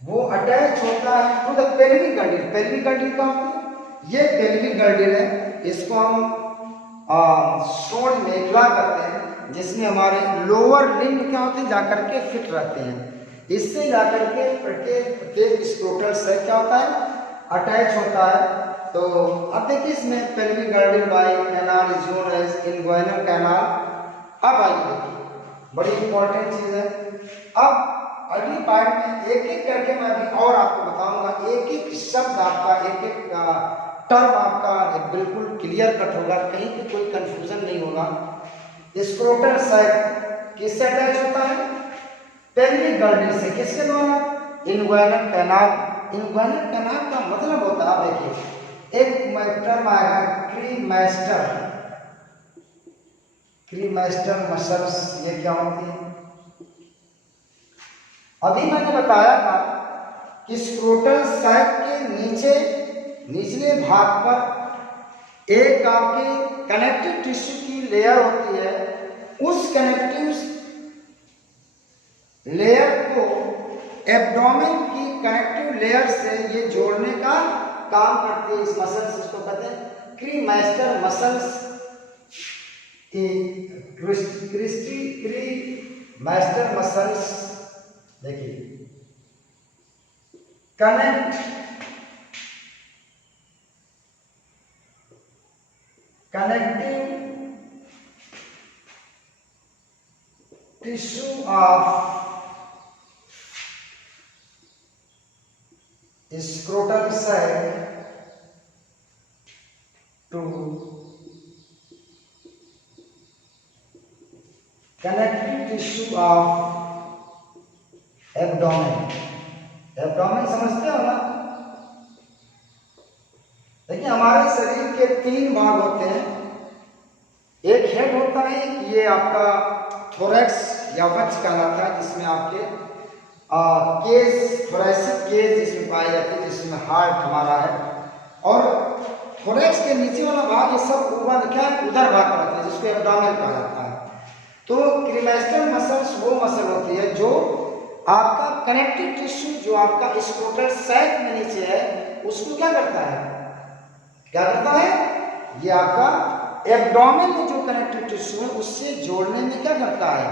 वो अटैच होता है to the pelvic girdle. Pelvic girdle का ये पेल्विक गर्डिल है, इसको हम श्रोण मेखला कहते हैं, जिसमें हमारे लोअर लिम्ब क्या होते हैं जाकर के फिट रहते हैं, इससे जाकर के प्रत्येक स्क्रोटल सैक क्या होता है, अटैच होता है। तो अब देखिए इसमें pelvic girdle by canal is known as inguinal canal. अब आइए देखिए बड़ी इंपॉर्टेंट चीज है, अब अगली पार्ट में एक एक करके मैं अभी और आपको बताऊंगा, एक एक शब्द आपका, एक एक टर्म आपका बिल्कुल क्लियर कट होगा, कहीं पे कोई कंफ्यूजन नहीं होगा। स्क्रोटल सैक किससे अटैच होता है, पेल्विक गर्डिल से, किसके द्वारा, इंग्वाइनल कैनाल। इंग्वाइनल कैनाल का मतलब होता है, देखिए एक टर्म आएगा क्रीमैस्टर, क्रीमैस्टर मसल्स, ये क्या होती है, अभी मैंने बताया था कि स्क्रोटल सैक के निचले भाग पर एक आपके कनेक्टिव टिश्यू की लेयर होती है, उस कनेक्टिव लेयर को एब्डोमेन की कनेक्टिव लेयर से ये जोड़ने का काम करती है। इस मसल्स, इसको कहते हैं क्रीमैस्टर मसल्स, क्रीमैस्टर मसल्स। देखिए connective tissue of scrotal sac to connective tissue of abdomen. Abdomen समझते हो ना, देखिए हमारे शरीर के तीन भाग होते हैं, एक हेड होता है, ये आपका थोरैक्स या वक्ष कहलाता है, जिसमें आपके केज, थोरैसिक केज जिसमें पाई जाती है, जिसमें हार्ट हमारा है, और थोरैक्स के नीचे वाला भाग ये सब ऊपर क्या है, उधर भाग रहता है, जिसको एब्डोमेन कहा जाता है। तो क्रीमैस्टर मसल्स वो मसल होती है जो आपका कनेक्टिव टिश्यू जो आपका स्क्रोटल सैक में नीचे है, उसको क्या करता है, क्या करता है, ये आपका एब्डोमेन में जो कनेक्टिव टिश्यू है उससे जोड़ने में क्या करता है,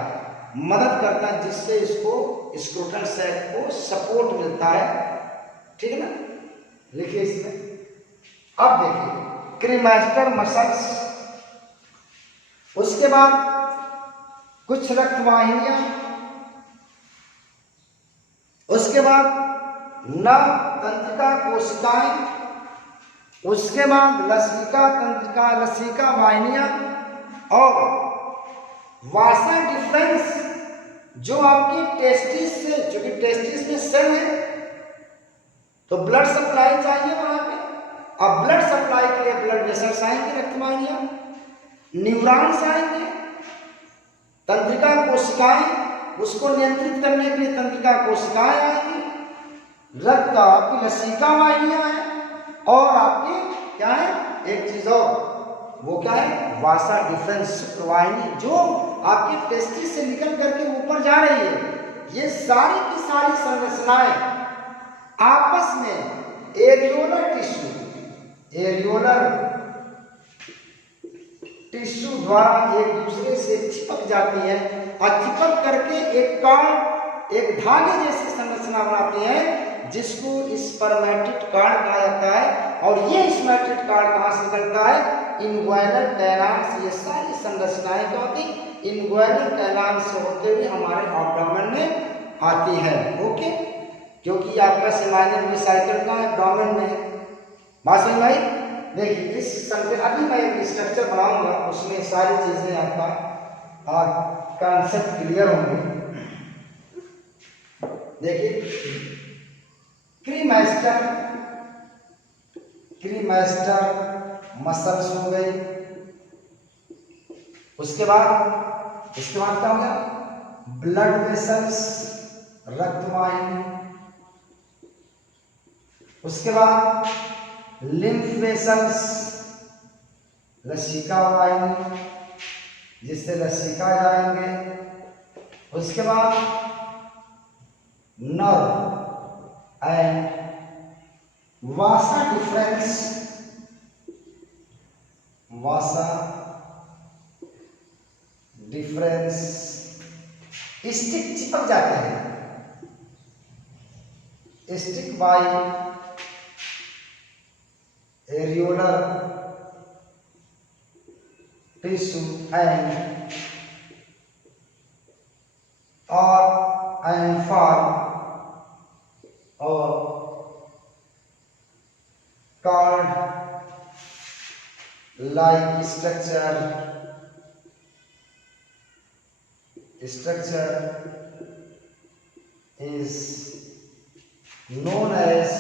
मदद करता है, जिससे इसको स्क्रोटल सैक को सपोर्ट मिलता है। ठीक है ना, लिखिए इसमें। अब देखिए क्रीमैस्टर मसल्स, उसके बाद कुछ रक्त वाहिनियां, उसके बाद नव तंत्रिका कोशिकाएं, उसके बाद लसिका तंत्रिका, लसिका वाहिनियां, और वासा डिफरेंस जो आपकी टेस्टिस से, जो कि टेस्टिस में सेल है, तो ब्लड सप्लाई चाहिए वहां पे, अब ब्लड सप्लाई के लिए ब्लड वेसल्स आएंगे, रक्त वाहिनियां, न्यूरॉन्स आएंगे, तंत्रिका कोशिकाएं, उसको नियंत्रित करने के लिए तंत्रिका कोशिकाएं आएंगी, रक्त आपकी लसिका वाहिनियां हैं और आपकी क्या है एक चीज और, वो क्या है वासा डिफरेंस वाहिनी जो आपकी टेस्टिस से निकल करके ऊपर जा रही है। ये सारी की सारी संरचनाएं आपस में एरियोलर टिश्यू द्वारा एक दूसरे से चिपक जाती है और चिपक करके एक धागे जैसी संरचना बनाती है जिसको स्पर्मेटिड कार्ड कहा जाता है। और ये स्पर्मेटिड कार्ड कहाँ से निकलता है, इन्ग्वाइनल कैनाल से। ये सारी संरचनाएं क्या होती इन्ग्वाइनल कैनाल से होते हुए हमारे एब्डोमेन में आती है। ओके, क्योंकि आपका सेमाइनल रिसाइकल का एब्डोमेन में बात समझ भाई। देखिए इस संकेत अभी मैं एक स्ट्रक्चर बनाऊंगा, उसमें सारी चीजें आपका कॉन्सेप्ट क्लियर होंगे। देखिए क्रीमास्टर मसल्स हो गई, उसके बाद क्या हो गया ब्लड वेसल्स रक्तवाहिनी, उसके बाद लिम्फ वेसल्स लसिका वाहिनी जिससे लसिका जाएंगे, उसके बाद nerve and Vasa difference stick चिपक जाते हैं, stick by areolar tissue and form और called like structure is known as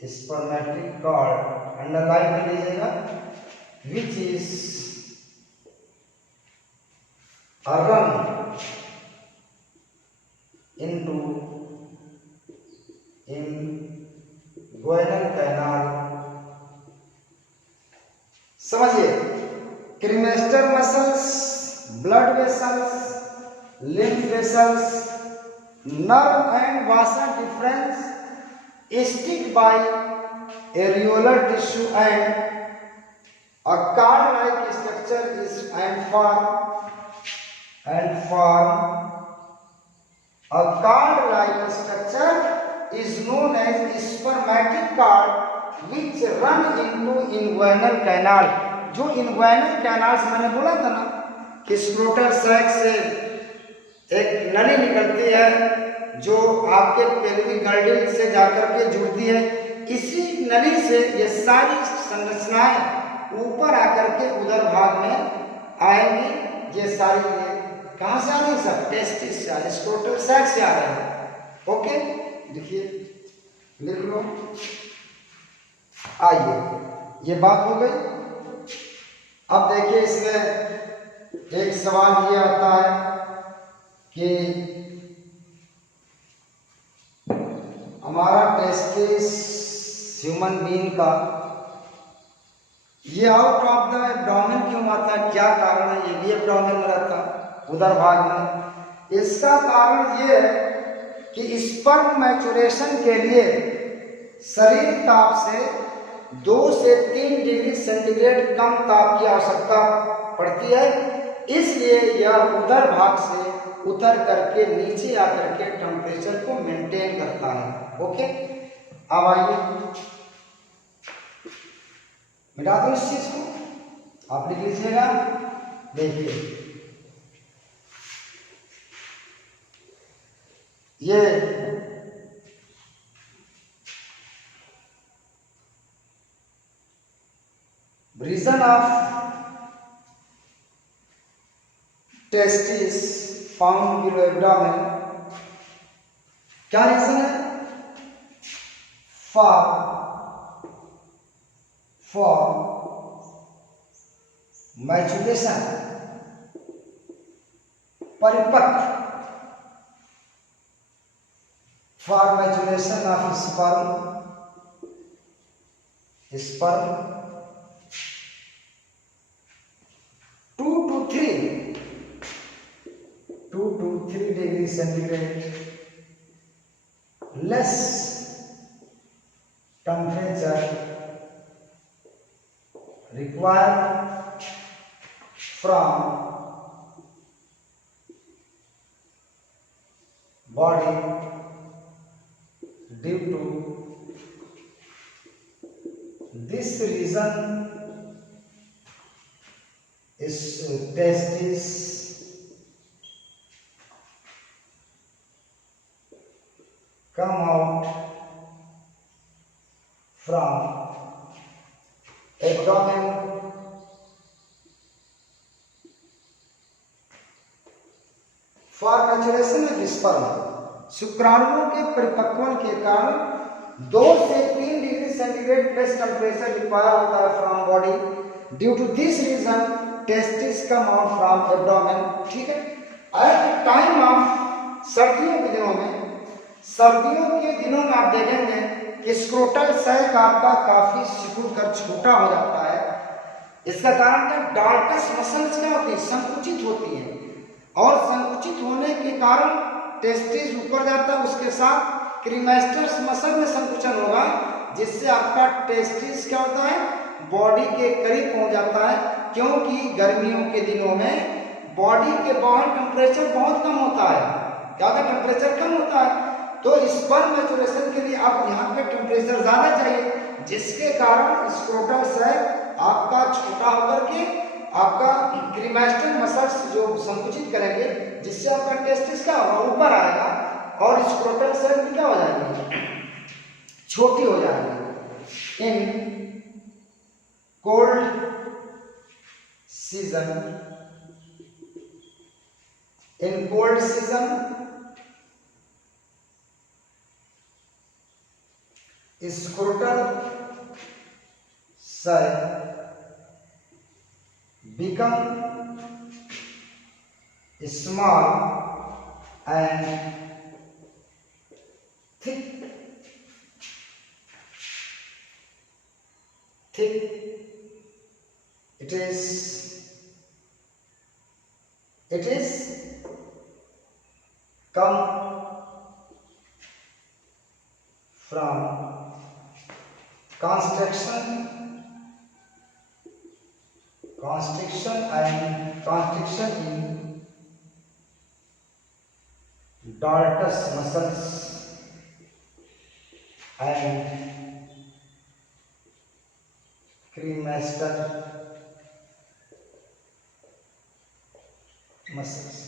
spermatic cord underline कर लीजिएगा, which is run into inguinal canal। समझिए cremaster muscles, blood vessels, lymph vessels, nerve and Vasa difference stick by areolar tissue and a card-like structure is and form a card-like structure is known as spermatic cord which run into inguinal canal। जो inguinal canal से मैंने बोला था ना कि scrotal sac से एक नली निकलती है जो आपके पेल्विक गर्डल से जाकर के जुड़ती है, इसी नली से ये सारी संरचनाएं ऊपर आकर के उधर भाग में आएंगी। ये सारी कहां से आ रही है, सब टेस्टिस से आ रही है, स्क्रोटल सैक से आ रहे हैं। ओके, देखिए लिख लो। आइए ये बात हो गई। अब देखिए इसमें एक सवाल ये आता है कि हमारा टेस्टिस ह्यूमन बीइंग का ये आउट ऑफ द एब्डोमेन क्यों आता है, क्या कारण है, ये भी एब्डोमेन में रहता उधर भाग में। इसका कारण ये है कि स्पर्म मैचुरेशन के लिए शरीर ताप से 2 से 3 डिग्री सेंटीग्रेड कम ताप की आवश्यकता पड़ती है, इसलिए यह उधर भाग से उतर करके नीचे आकर के टेम्परेचर को मेंटेन करता है। ओके, अब आइए मिटा दो इस चीज को, आप लिख लीजिएगा। देखिए ये reason of testis found below abdomen, क्या रीजन है, फॉर for maturation, परिपक्व, for maturation of sperm 2 to 3 degrees centigrade, less temperature required from body due to this reason is testis come out from abdomen for maturation of sperm, शुक्राणुओं के परिपक्वन के कारण 2 से 3 degree centigrade plus temperature require होता है from body, due to this reason testis come out from abdomen. ठीक है, एट टाइम ऑफ सर्दियों के दिनों में आप देखेंगे कि स्क्रोटल सैक आपका काफी सिकुड़ कर छोटा हो जाता है। इसका कारण क्या, डार्टस मसल्स क्या होती है, संकुचित होती है, और संकुचित होने के कारण टेस्टिस ऊपर जाता है, उसके साथ क्रीमेस्टर्स मसल में संकुचन होगा, जिससे आपका टेस्टिस क्या होता है, बॉडी के करीब पहुंच जाता है। क्योंकि गर्मियों के दिनों में बॉडी के बाहर टेम्परेचर बहुत कम होता है, क्या होता है, टेम्परेचर कम होता है, तो स्पर्म मैचुरेशन के लिए अब यहाँ पे टेम्परेचर ज्यादा चाहिए, जिसके कारण स्क्रोटल सैक आपका छोटा होकर के आपका क्रीमेस्टर मसल्स जो संकुचित करेंगे, जिससे आपका टेस्टिस का ऊपर आएगा और स्क्रोटल सैक क्या हो जाएगी, छोटी हो जाएगी। In cold season scrotal sac become small and thick. It is come from constriction in dartus muscles and cremaster muscles.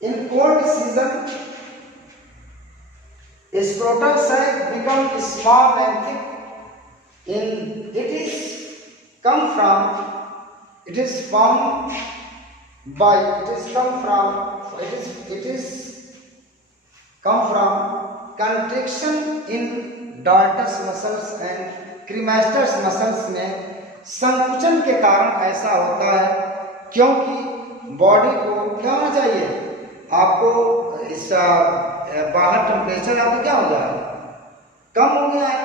In cold season, scrotal sac become small and thick. It is come from contraction in dartus muscles and cremaster muscles में संकुचन के कारण ऐसा होता है, क्योंकि body को क्या होना चाहिए, आपको इस बाहर टेम्परेचर आपको क्या हो जाए, कम हो गया है,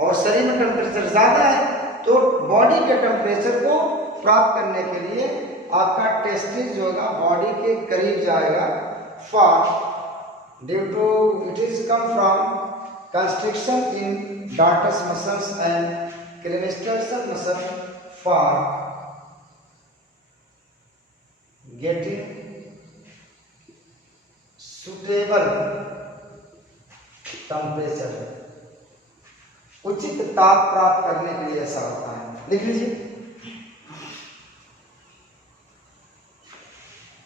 और शरीर में टेम्परेचर ज़्यादा है, तो बॉडी के टेम्परेचर को प्राप्त करने के लिए आपका टेस्टिस जो होगा बॉडी के करीब जाएगा। For due to it is come from constriction in dartos muscles and cremaster muscle for getting suitable temperature, उचित ताप प्राप्त करने के लिए ऐसा होता है। लिख लीजिए,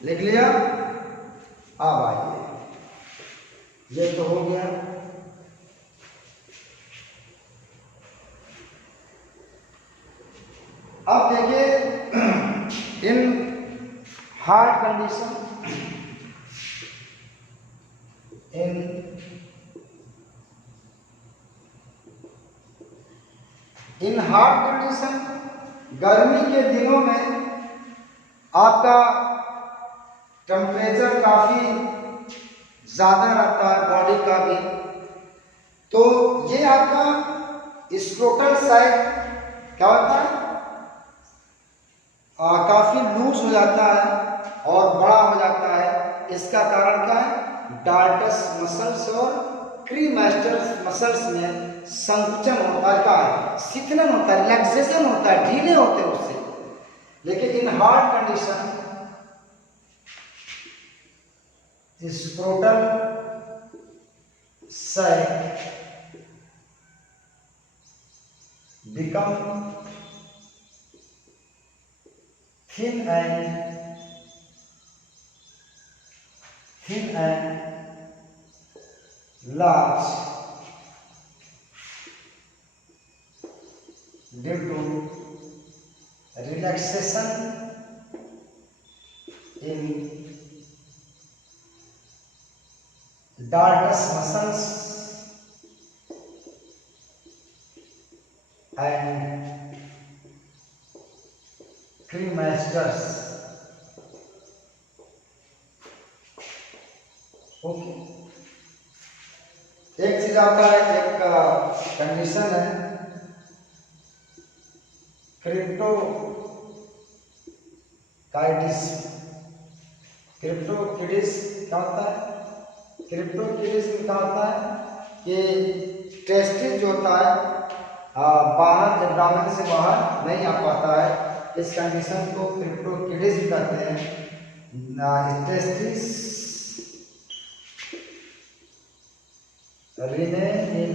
लिख लिया। अब आइए, ये तो हो गया। अब देखिए, in heart condition, in hot condition, गर्मी के दिनों में आपका टेम्परेचर काफी ज्यादा रहता है बॉडी का भी, तो ये आपका स्क्रोटल साइड क्या होता है, काफी लूज हो जाता है और बड़ा हो जाता है। इसका कारण क्या है, डार्टस मसल्स और क्रीमास्टर्स मसल्स में संकुचन होता है, क्या है, शिथिलन होता है, रिलैक्सेशन होता है, ढीले होते हैं उससे। लेकिन in hard condition scrotal sac become thin and large due to relaxation in darkus muscles and cremasters. Okay, एक चीज आता है, एक कंडीशन है क्रिप्टोकाइटिस। क्रिप्टोकिडिस क्या होता है, क्रिप्टोकिडिस में क्या होता है कि टेस्टिस जो होता है बाहर एब्डोमेन से बाहर नहीं आ पाता है। इस कंडीशन को क्रिप्टोकिडिस कहते हैं। Testis remain in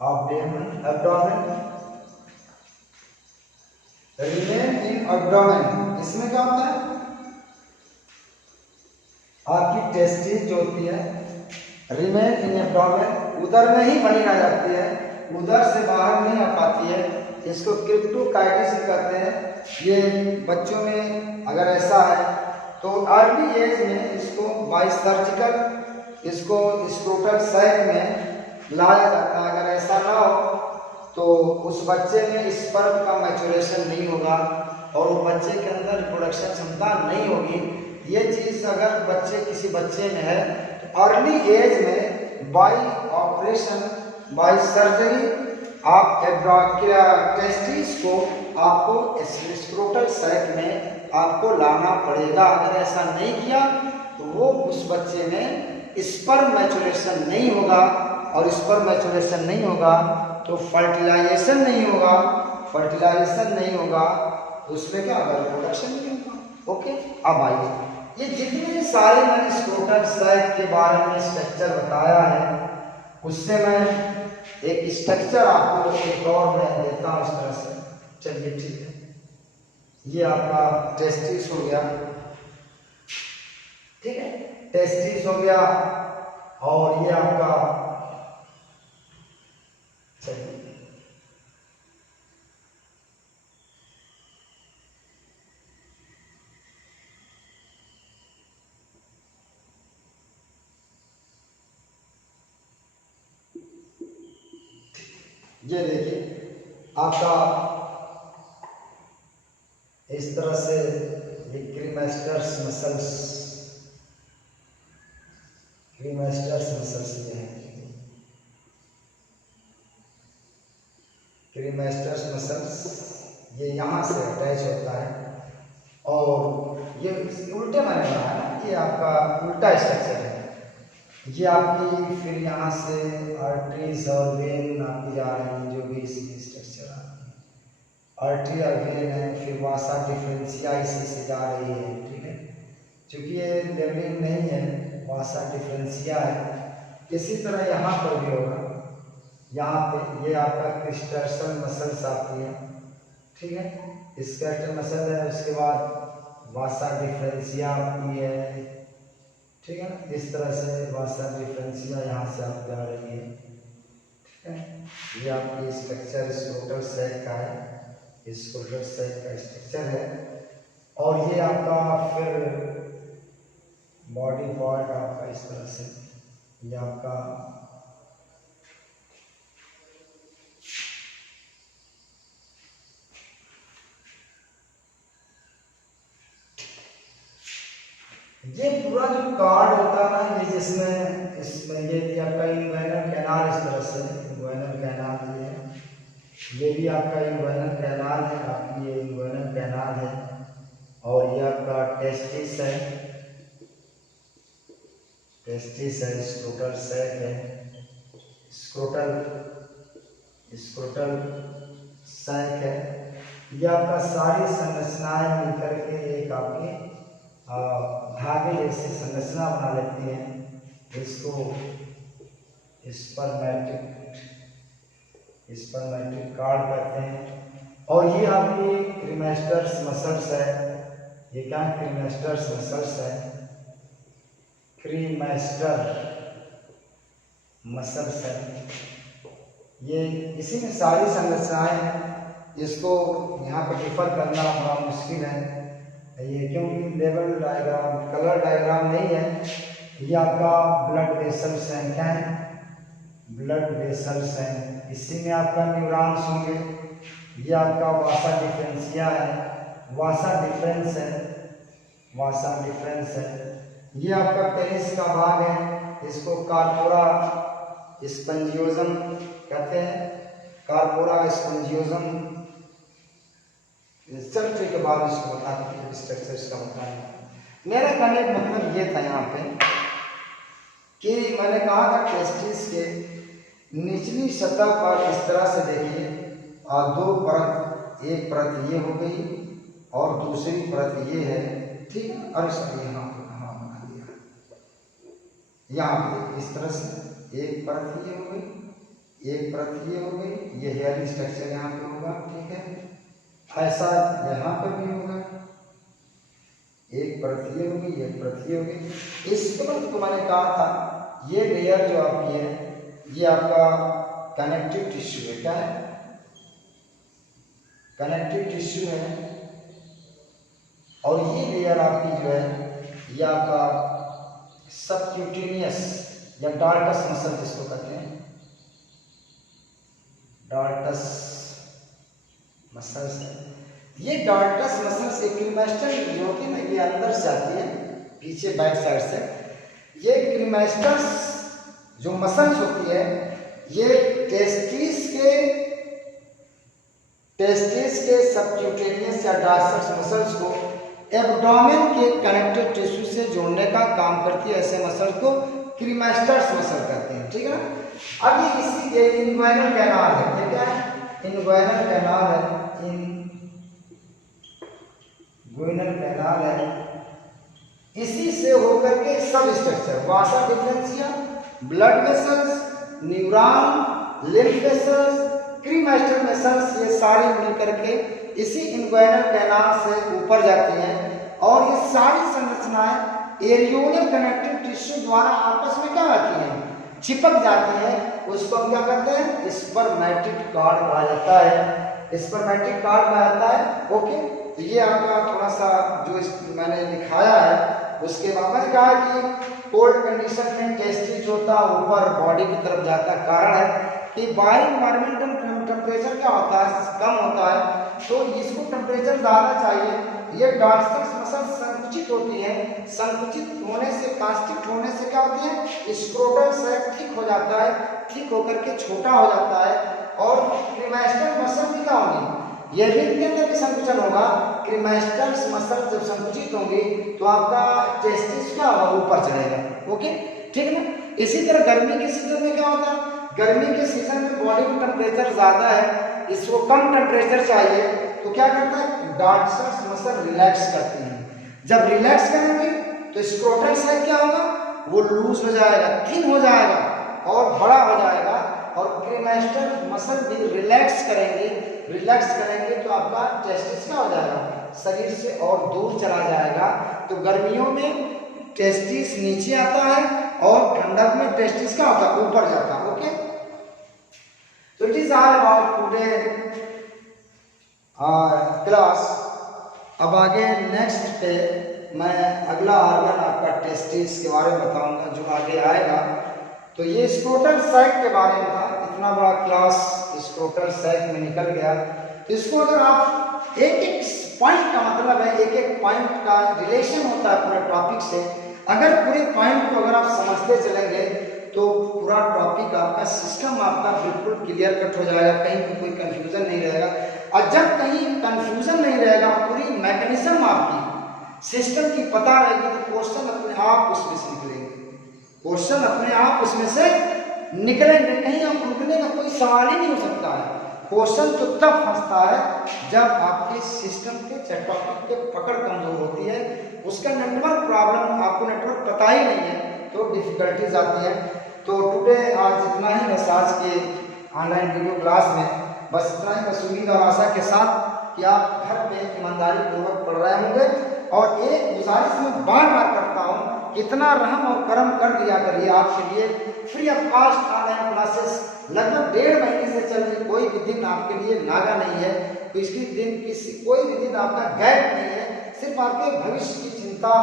abdomen remain in abdomen। इसमें क्या होता है, आपकी टेस्टिस जो होती है रिमेन इन एब्डोमेन, उदर में ही बनी रह जाती है, उदर से बाहर नहीं आ पाती है। इसको क्रिप्टोकाइटिस कहते हैं। ये बच्चों में अगर ऐसा है तो अर्ली एज में इसको बाय सर्जिकल इसको स्क्रोटल सैक में लाया जाता है। अगर ऐसा ना हो तो उस बच्चे में स्पर्म का मैच्योरेशन नहीं होगा और वो बच्चे के अंदर रिप्रोडक्शन क्षमता नहीं होगी। ये चीज़ अगर किसी बच्चे में है तो अर्ली एज में बाय ऑपरेशन बाय सर्जरी आप टेस्टिस को आपको स्क्रोटल सैक में आपको लाना पड़ेगा। अगर ऐसा नहीं किया तो वो उस बच्चे में स्पर्म मैच्योरेशन नहीं होगा और स्पर्म मैच्योरेशन नहीं होगा तो फर्टिलाइजेशन नहीं होगा तो उसमें क्या होगा, रिप्रोडक्शन नहीं होगा। ओके, अब आइए ये जितने सारे मैंने स्क्रोटल सैक के बारे में स्ट्रक्चर बताया है उससे मैं एक स्ट्रक्चर आपको एक और में देता हूँ इस तरह से। चलिए ठीक है, ये आपका टेस्टिस हो गया, ठीक है, टेस्टिस हो गया और ये आपका, चलिए ये देखिए आपका इस तरह से ये क्रीमास्टर्स मसल्स ये हैं। क्रीमास्टर्स मसल्स ये यहाँ से अटैच होता है और ये उल्टे मैंने बनाया ना, ये आपका उल्टा स्ट्रक्चर है। ये आपकी फिर यहाँ से आर्टरीज और वेन आपकी जा रही हैं, जो भी इसमें स्ट्रक्चर आती है, आर्टरी और वेन है, फिर वासा डिफरेंशिया इसी से जा रही है, ठीक है। चूँकि ये लेवलिंग नहीं है, वासा डिफरेंशिया है। इसी तरह यहाँ पर भी होगा, यहाँ पे ये आपका क्रिस्टर्सल मसल्स आती है, ठीक है, स्केलेटल मसल है, उसके बाद वासा डिफरेंशिया आती है, ठीक है। इस तरह से वासा डिफरेंशिया यहाँ से आप जा रही है, ठीक है। ये आपकी स्ट्रक्चर स्क्रोटल सैक का है, स्क्रोटल सैक का स्ट्रक्चर है। और ये आपका फिर बॉडी पार्ट आपका इस तरह से, ये आपका ये पूरा जो कार्ड होता है ना, ये जिसमें इसमें ये भी आपका इन्वाइनल कैनाल, इस तरह से इन्वाइनल कैनाल ये भी आपका इन्वाइनल कैनाल है, आपकी ये इन्वाइनल कैनाल है। और ये आपका टेस्टिस है, टेस्टिस है, स्क्रोटल सैक है, स्क्रोटल सैक है। ये आपका सारी संरचनाएं मिलकर के एक आपके धागे जैसी संरचना बना लेती हैं। इसको स्पर्मेटिक कार्ड कहते हैं। और ये आपकी क्रीमेस्टर्स मसल्स है। ये क्या क्रीमेस्टर्स मसल्स है, क्रीमेस्टर मसल्स है। ये इसी में सारी संरचनाएं हैं। इसको यहाँ पर डिफर करना बड़ा मुश्किल है ये, क्योंकि लेवल डायग्राम, कलर डायग्राम नहीं है। ये आपका ब्लड वेसल्स हैं, क्या है, ब्लड वेसल्स हैं। इसी में आपका न्यूरॉन्स होंगे। ये आपका वासा डिफरेंसिया है, वासा डिफरेंस है। ये आपका पेनिस का भाग है, इसको कार्पोरा स्पंजियोजम कहते हैं, कार्पोरा स्पंजियोजम। चल ठीक है, बाद इसको बताते हैं स्ट्रक्चर इसका बताएंगे। मेरा कहने का मतलब ये था यहाँ पे कि मैंने कहा था टेस्टिस के निचली सतह पर इस तरह से देखिए, और दो परत, एक परत ये हो गई और दूसरी परत ये है, ठीक। और सर यहाँ बना दिया, यहाँ पे इस तरह से एक परत ये हो गई, एक परत ये हो गई, ये हेयर स्ट्रक्चर यहाँ पे होगा, ठीक है। ऐसा यहाँ पर भी होगा, एक परत ये होगी, एक परत ये होगी। इस परत को मैंने कहा था, ये लेयर जो आपकी है ये आपका कनेक्टिव टिश्यू है, क्या है, कनेक्टिव टिश्यू है। और ये लेयर आपकी जो है ये आपका सबक्यूटेनियस या डार्टस मसल जिसको कहते हैं, डार्टस मसल्स है। ये डार्टस मसल्स एक क्रीमेस्टर जो होती है ना, ये अंदर से आती है पीछे बैक साइड से। ये क्रीमेस्टर्स जो मसल्स होती है ये टेस्टिस के सबक्यूटेनियस या डार्टस मसल्स को एब्डोमेन के कनेक्टिव टिश्यू से जोड़ने का काम करती है। ऐसे मसल को क्रीमेस्टर्स मसल कहते हैं, ठीक है ना। अब ये इसी इन्वाइनल कैनाल है, ये क्या है, इन्वाइनल कैनाल है, इन्वाइनल कैनाल है। इसी से होकर के सब structure, vasa deferentia, blood vessels, neuron, lymph vessels, cremaster vessels, ये सारी मिलकर के इसी इन्वाइनल कैनाल से ऊपर जाती हैं। और ये सारी संरचनाएं एरियोलर कनेक्टिव टिश्यू द्वारा आपस में क्या होती हैं, चिपक जाती है। उसको हम क्या कहते हैं, स्पर्मेटिक कार्ड कहा जाता है, स्पर्मेटिक कार्ड कहा जाता है। ओके, तो ये आपका थोड़ा सा जो मैंने दिखाया है उसके बाद मैंने कहा कि कोल्ड कंडीशन में टेस्टिस होता है ऊपर बॉडी की तरफ जाता है। कारण है कि बाहरी इन्वायरमेंटल टेम्परेचर क्या होता है, कम होता है, तो इसको टेम्परेचर ज़्यादा चाहिए। ये डार्टस मसल संकुचित होती है, संकुचित होने से, कांस्ट्रिक्ट होने से क्या होती है, स्क्रोटल सैक थिक हो जाता है, थिक होकर के छोटा हो जाता है। और क्रीमेस्टर मसल भी क्या होगी, ये भी इनके अंदर भी संकुचन होगा। क्रीमेस्टर मसल जब संकुचित होंगी तो आपका टेस्टिस क्या होगा, ऊपर चढ़ेगा। ओके, ठीक है ना। इसी तरह गर्मी के सीजन में क्या होता है, गर्मी के सीजन में बॉडी में टेम्परेचर ज़्यादा है, इसको कम टेम्परेचर चाहिए, तो क्या करता है, डार्टस मसल रिलैक्स करती है। जब रिलैक्स करेंगे तो स्क्रोटल सैक क्या होगा, वो लूज हो जाएगा, थिन हो जाएगा और बड़ा हो जाएगा। और क्रीमेस्टर मसल भी रिलैक्स करेंगे तो आपका टेस्टिस क्या हो जाएगा, शरीर से और दूर चला जाएगा। तो गर्मियों में टेस्टिस नीचे आता है और ठंडक में टेस्टिस क्या होता है, ऊपर जाता है। ओके, तो it is all about today class. अब आगे नेक्स्ट पे मैं अगला ऑर्गन आपका टेस्टिस के बारे में बताऊंगा जो आगे आएगा। तो ये स्क्रोटल सैक के बारे में था, इतना बड़ा क्लास स्क्रोटल सैक में निकल गया। तो इसको अगर आप एक एक पॉइंट का मतलब है, एक एक पॉइंट का रिलेशन होता है पूरे टॉपिक से, अगर पूरे पॉइंट को अगर आप समझते चलेंगे तो पूरा टॉपिक आपका, सिस्टम आपका बिल्कुल क्लियर कट हो जाएगा, कहीं भी कोई कंफ्यूजन नहीं रहेगा। और जब कहीं कंफ्यूजन नहीं रहेगा, पूरी मैकेनिज्म आपकी सिस्टम की पता रहेगी, तो क्वेश्चन अपने आप उसमें से निकलेंगे, क्वेश्चन अपने आप उसमें से निकलेंगे, कहीं आप रुकने का कोई सवाल ही नहीं हो सकता है। क्वेश्चन तो तब फंसता है जब आपके सिस्टम के टॉपिक के पकड़ कमजोर होती है, उसका नेटवर्क प्रॉब्लम, आपको नेटवर्क पता ही नहीं है, तो डिफिकल्टीज आती है। तो टुडे आज इतना ही बस आज के ऑनलाइन वीडियो क्लास में, बस इतना ही बस उम्मीद और आशा के साथ कि आप घर पे ईमानदारी पूर्वक पढ़ रहे होंगे। और एक गुजारिश मैं बार बार करता हूँ, इतना रहम और करम कर दिया करिए, आपके लिए free of cost online classes लगभग 1.5 महीने से चल रही, कोई भी दिन आपके लिए नागा नहीं है, कोई भी दिन आपका गैप नहीं है, सिर्फ आपके भविष्य की चिंता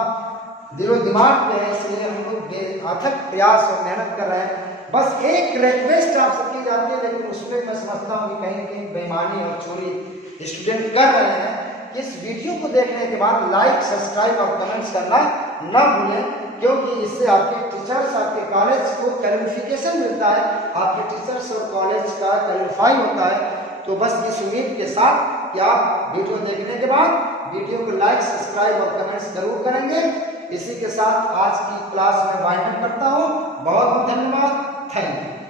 दिलो दिमाग पे है, इसलिए हम लोग अथक प्रयास और मेहनत कर रहे हैं। बस एक रिक्वेस्ट आप सबकी जाती है, लेकिन उसमें मैं समझता हूँ कि कहीं न कहीं बेईमानी और चोरी स्टूडेंट कर रहे हैं। इस वीडियो को देखने के बाद लाइक, सब्सक्राइब और कमेंट्स करना ना भूलें, क्योंकि इससे आपके टीचर्स, आपके कॉलेज को क्लैरिफिकेशन मिलता है, आपके टीचर्स और कॉलेज का क्लैरिफाई होता है। तो बस इस उम्मीद के साथ कि आप वीडियो देखने के बाद वीडियो को लाइक, सब्सक्राइब और कमेंट्स जरूर करेंगे। इसी के साथ आज की क्लास में वाइंड अप करता हूँ। बहुत बहुत धन्यवाद। Thank you.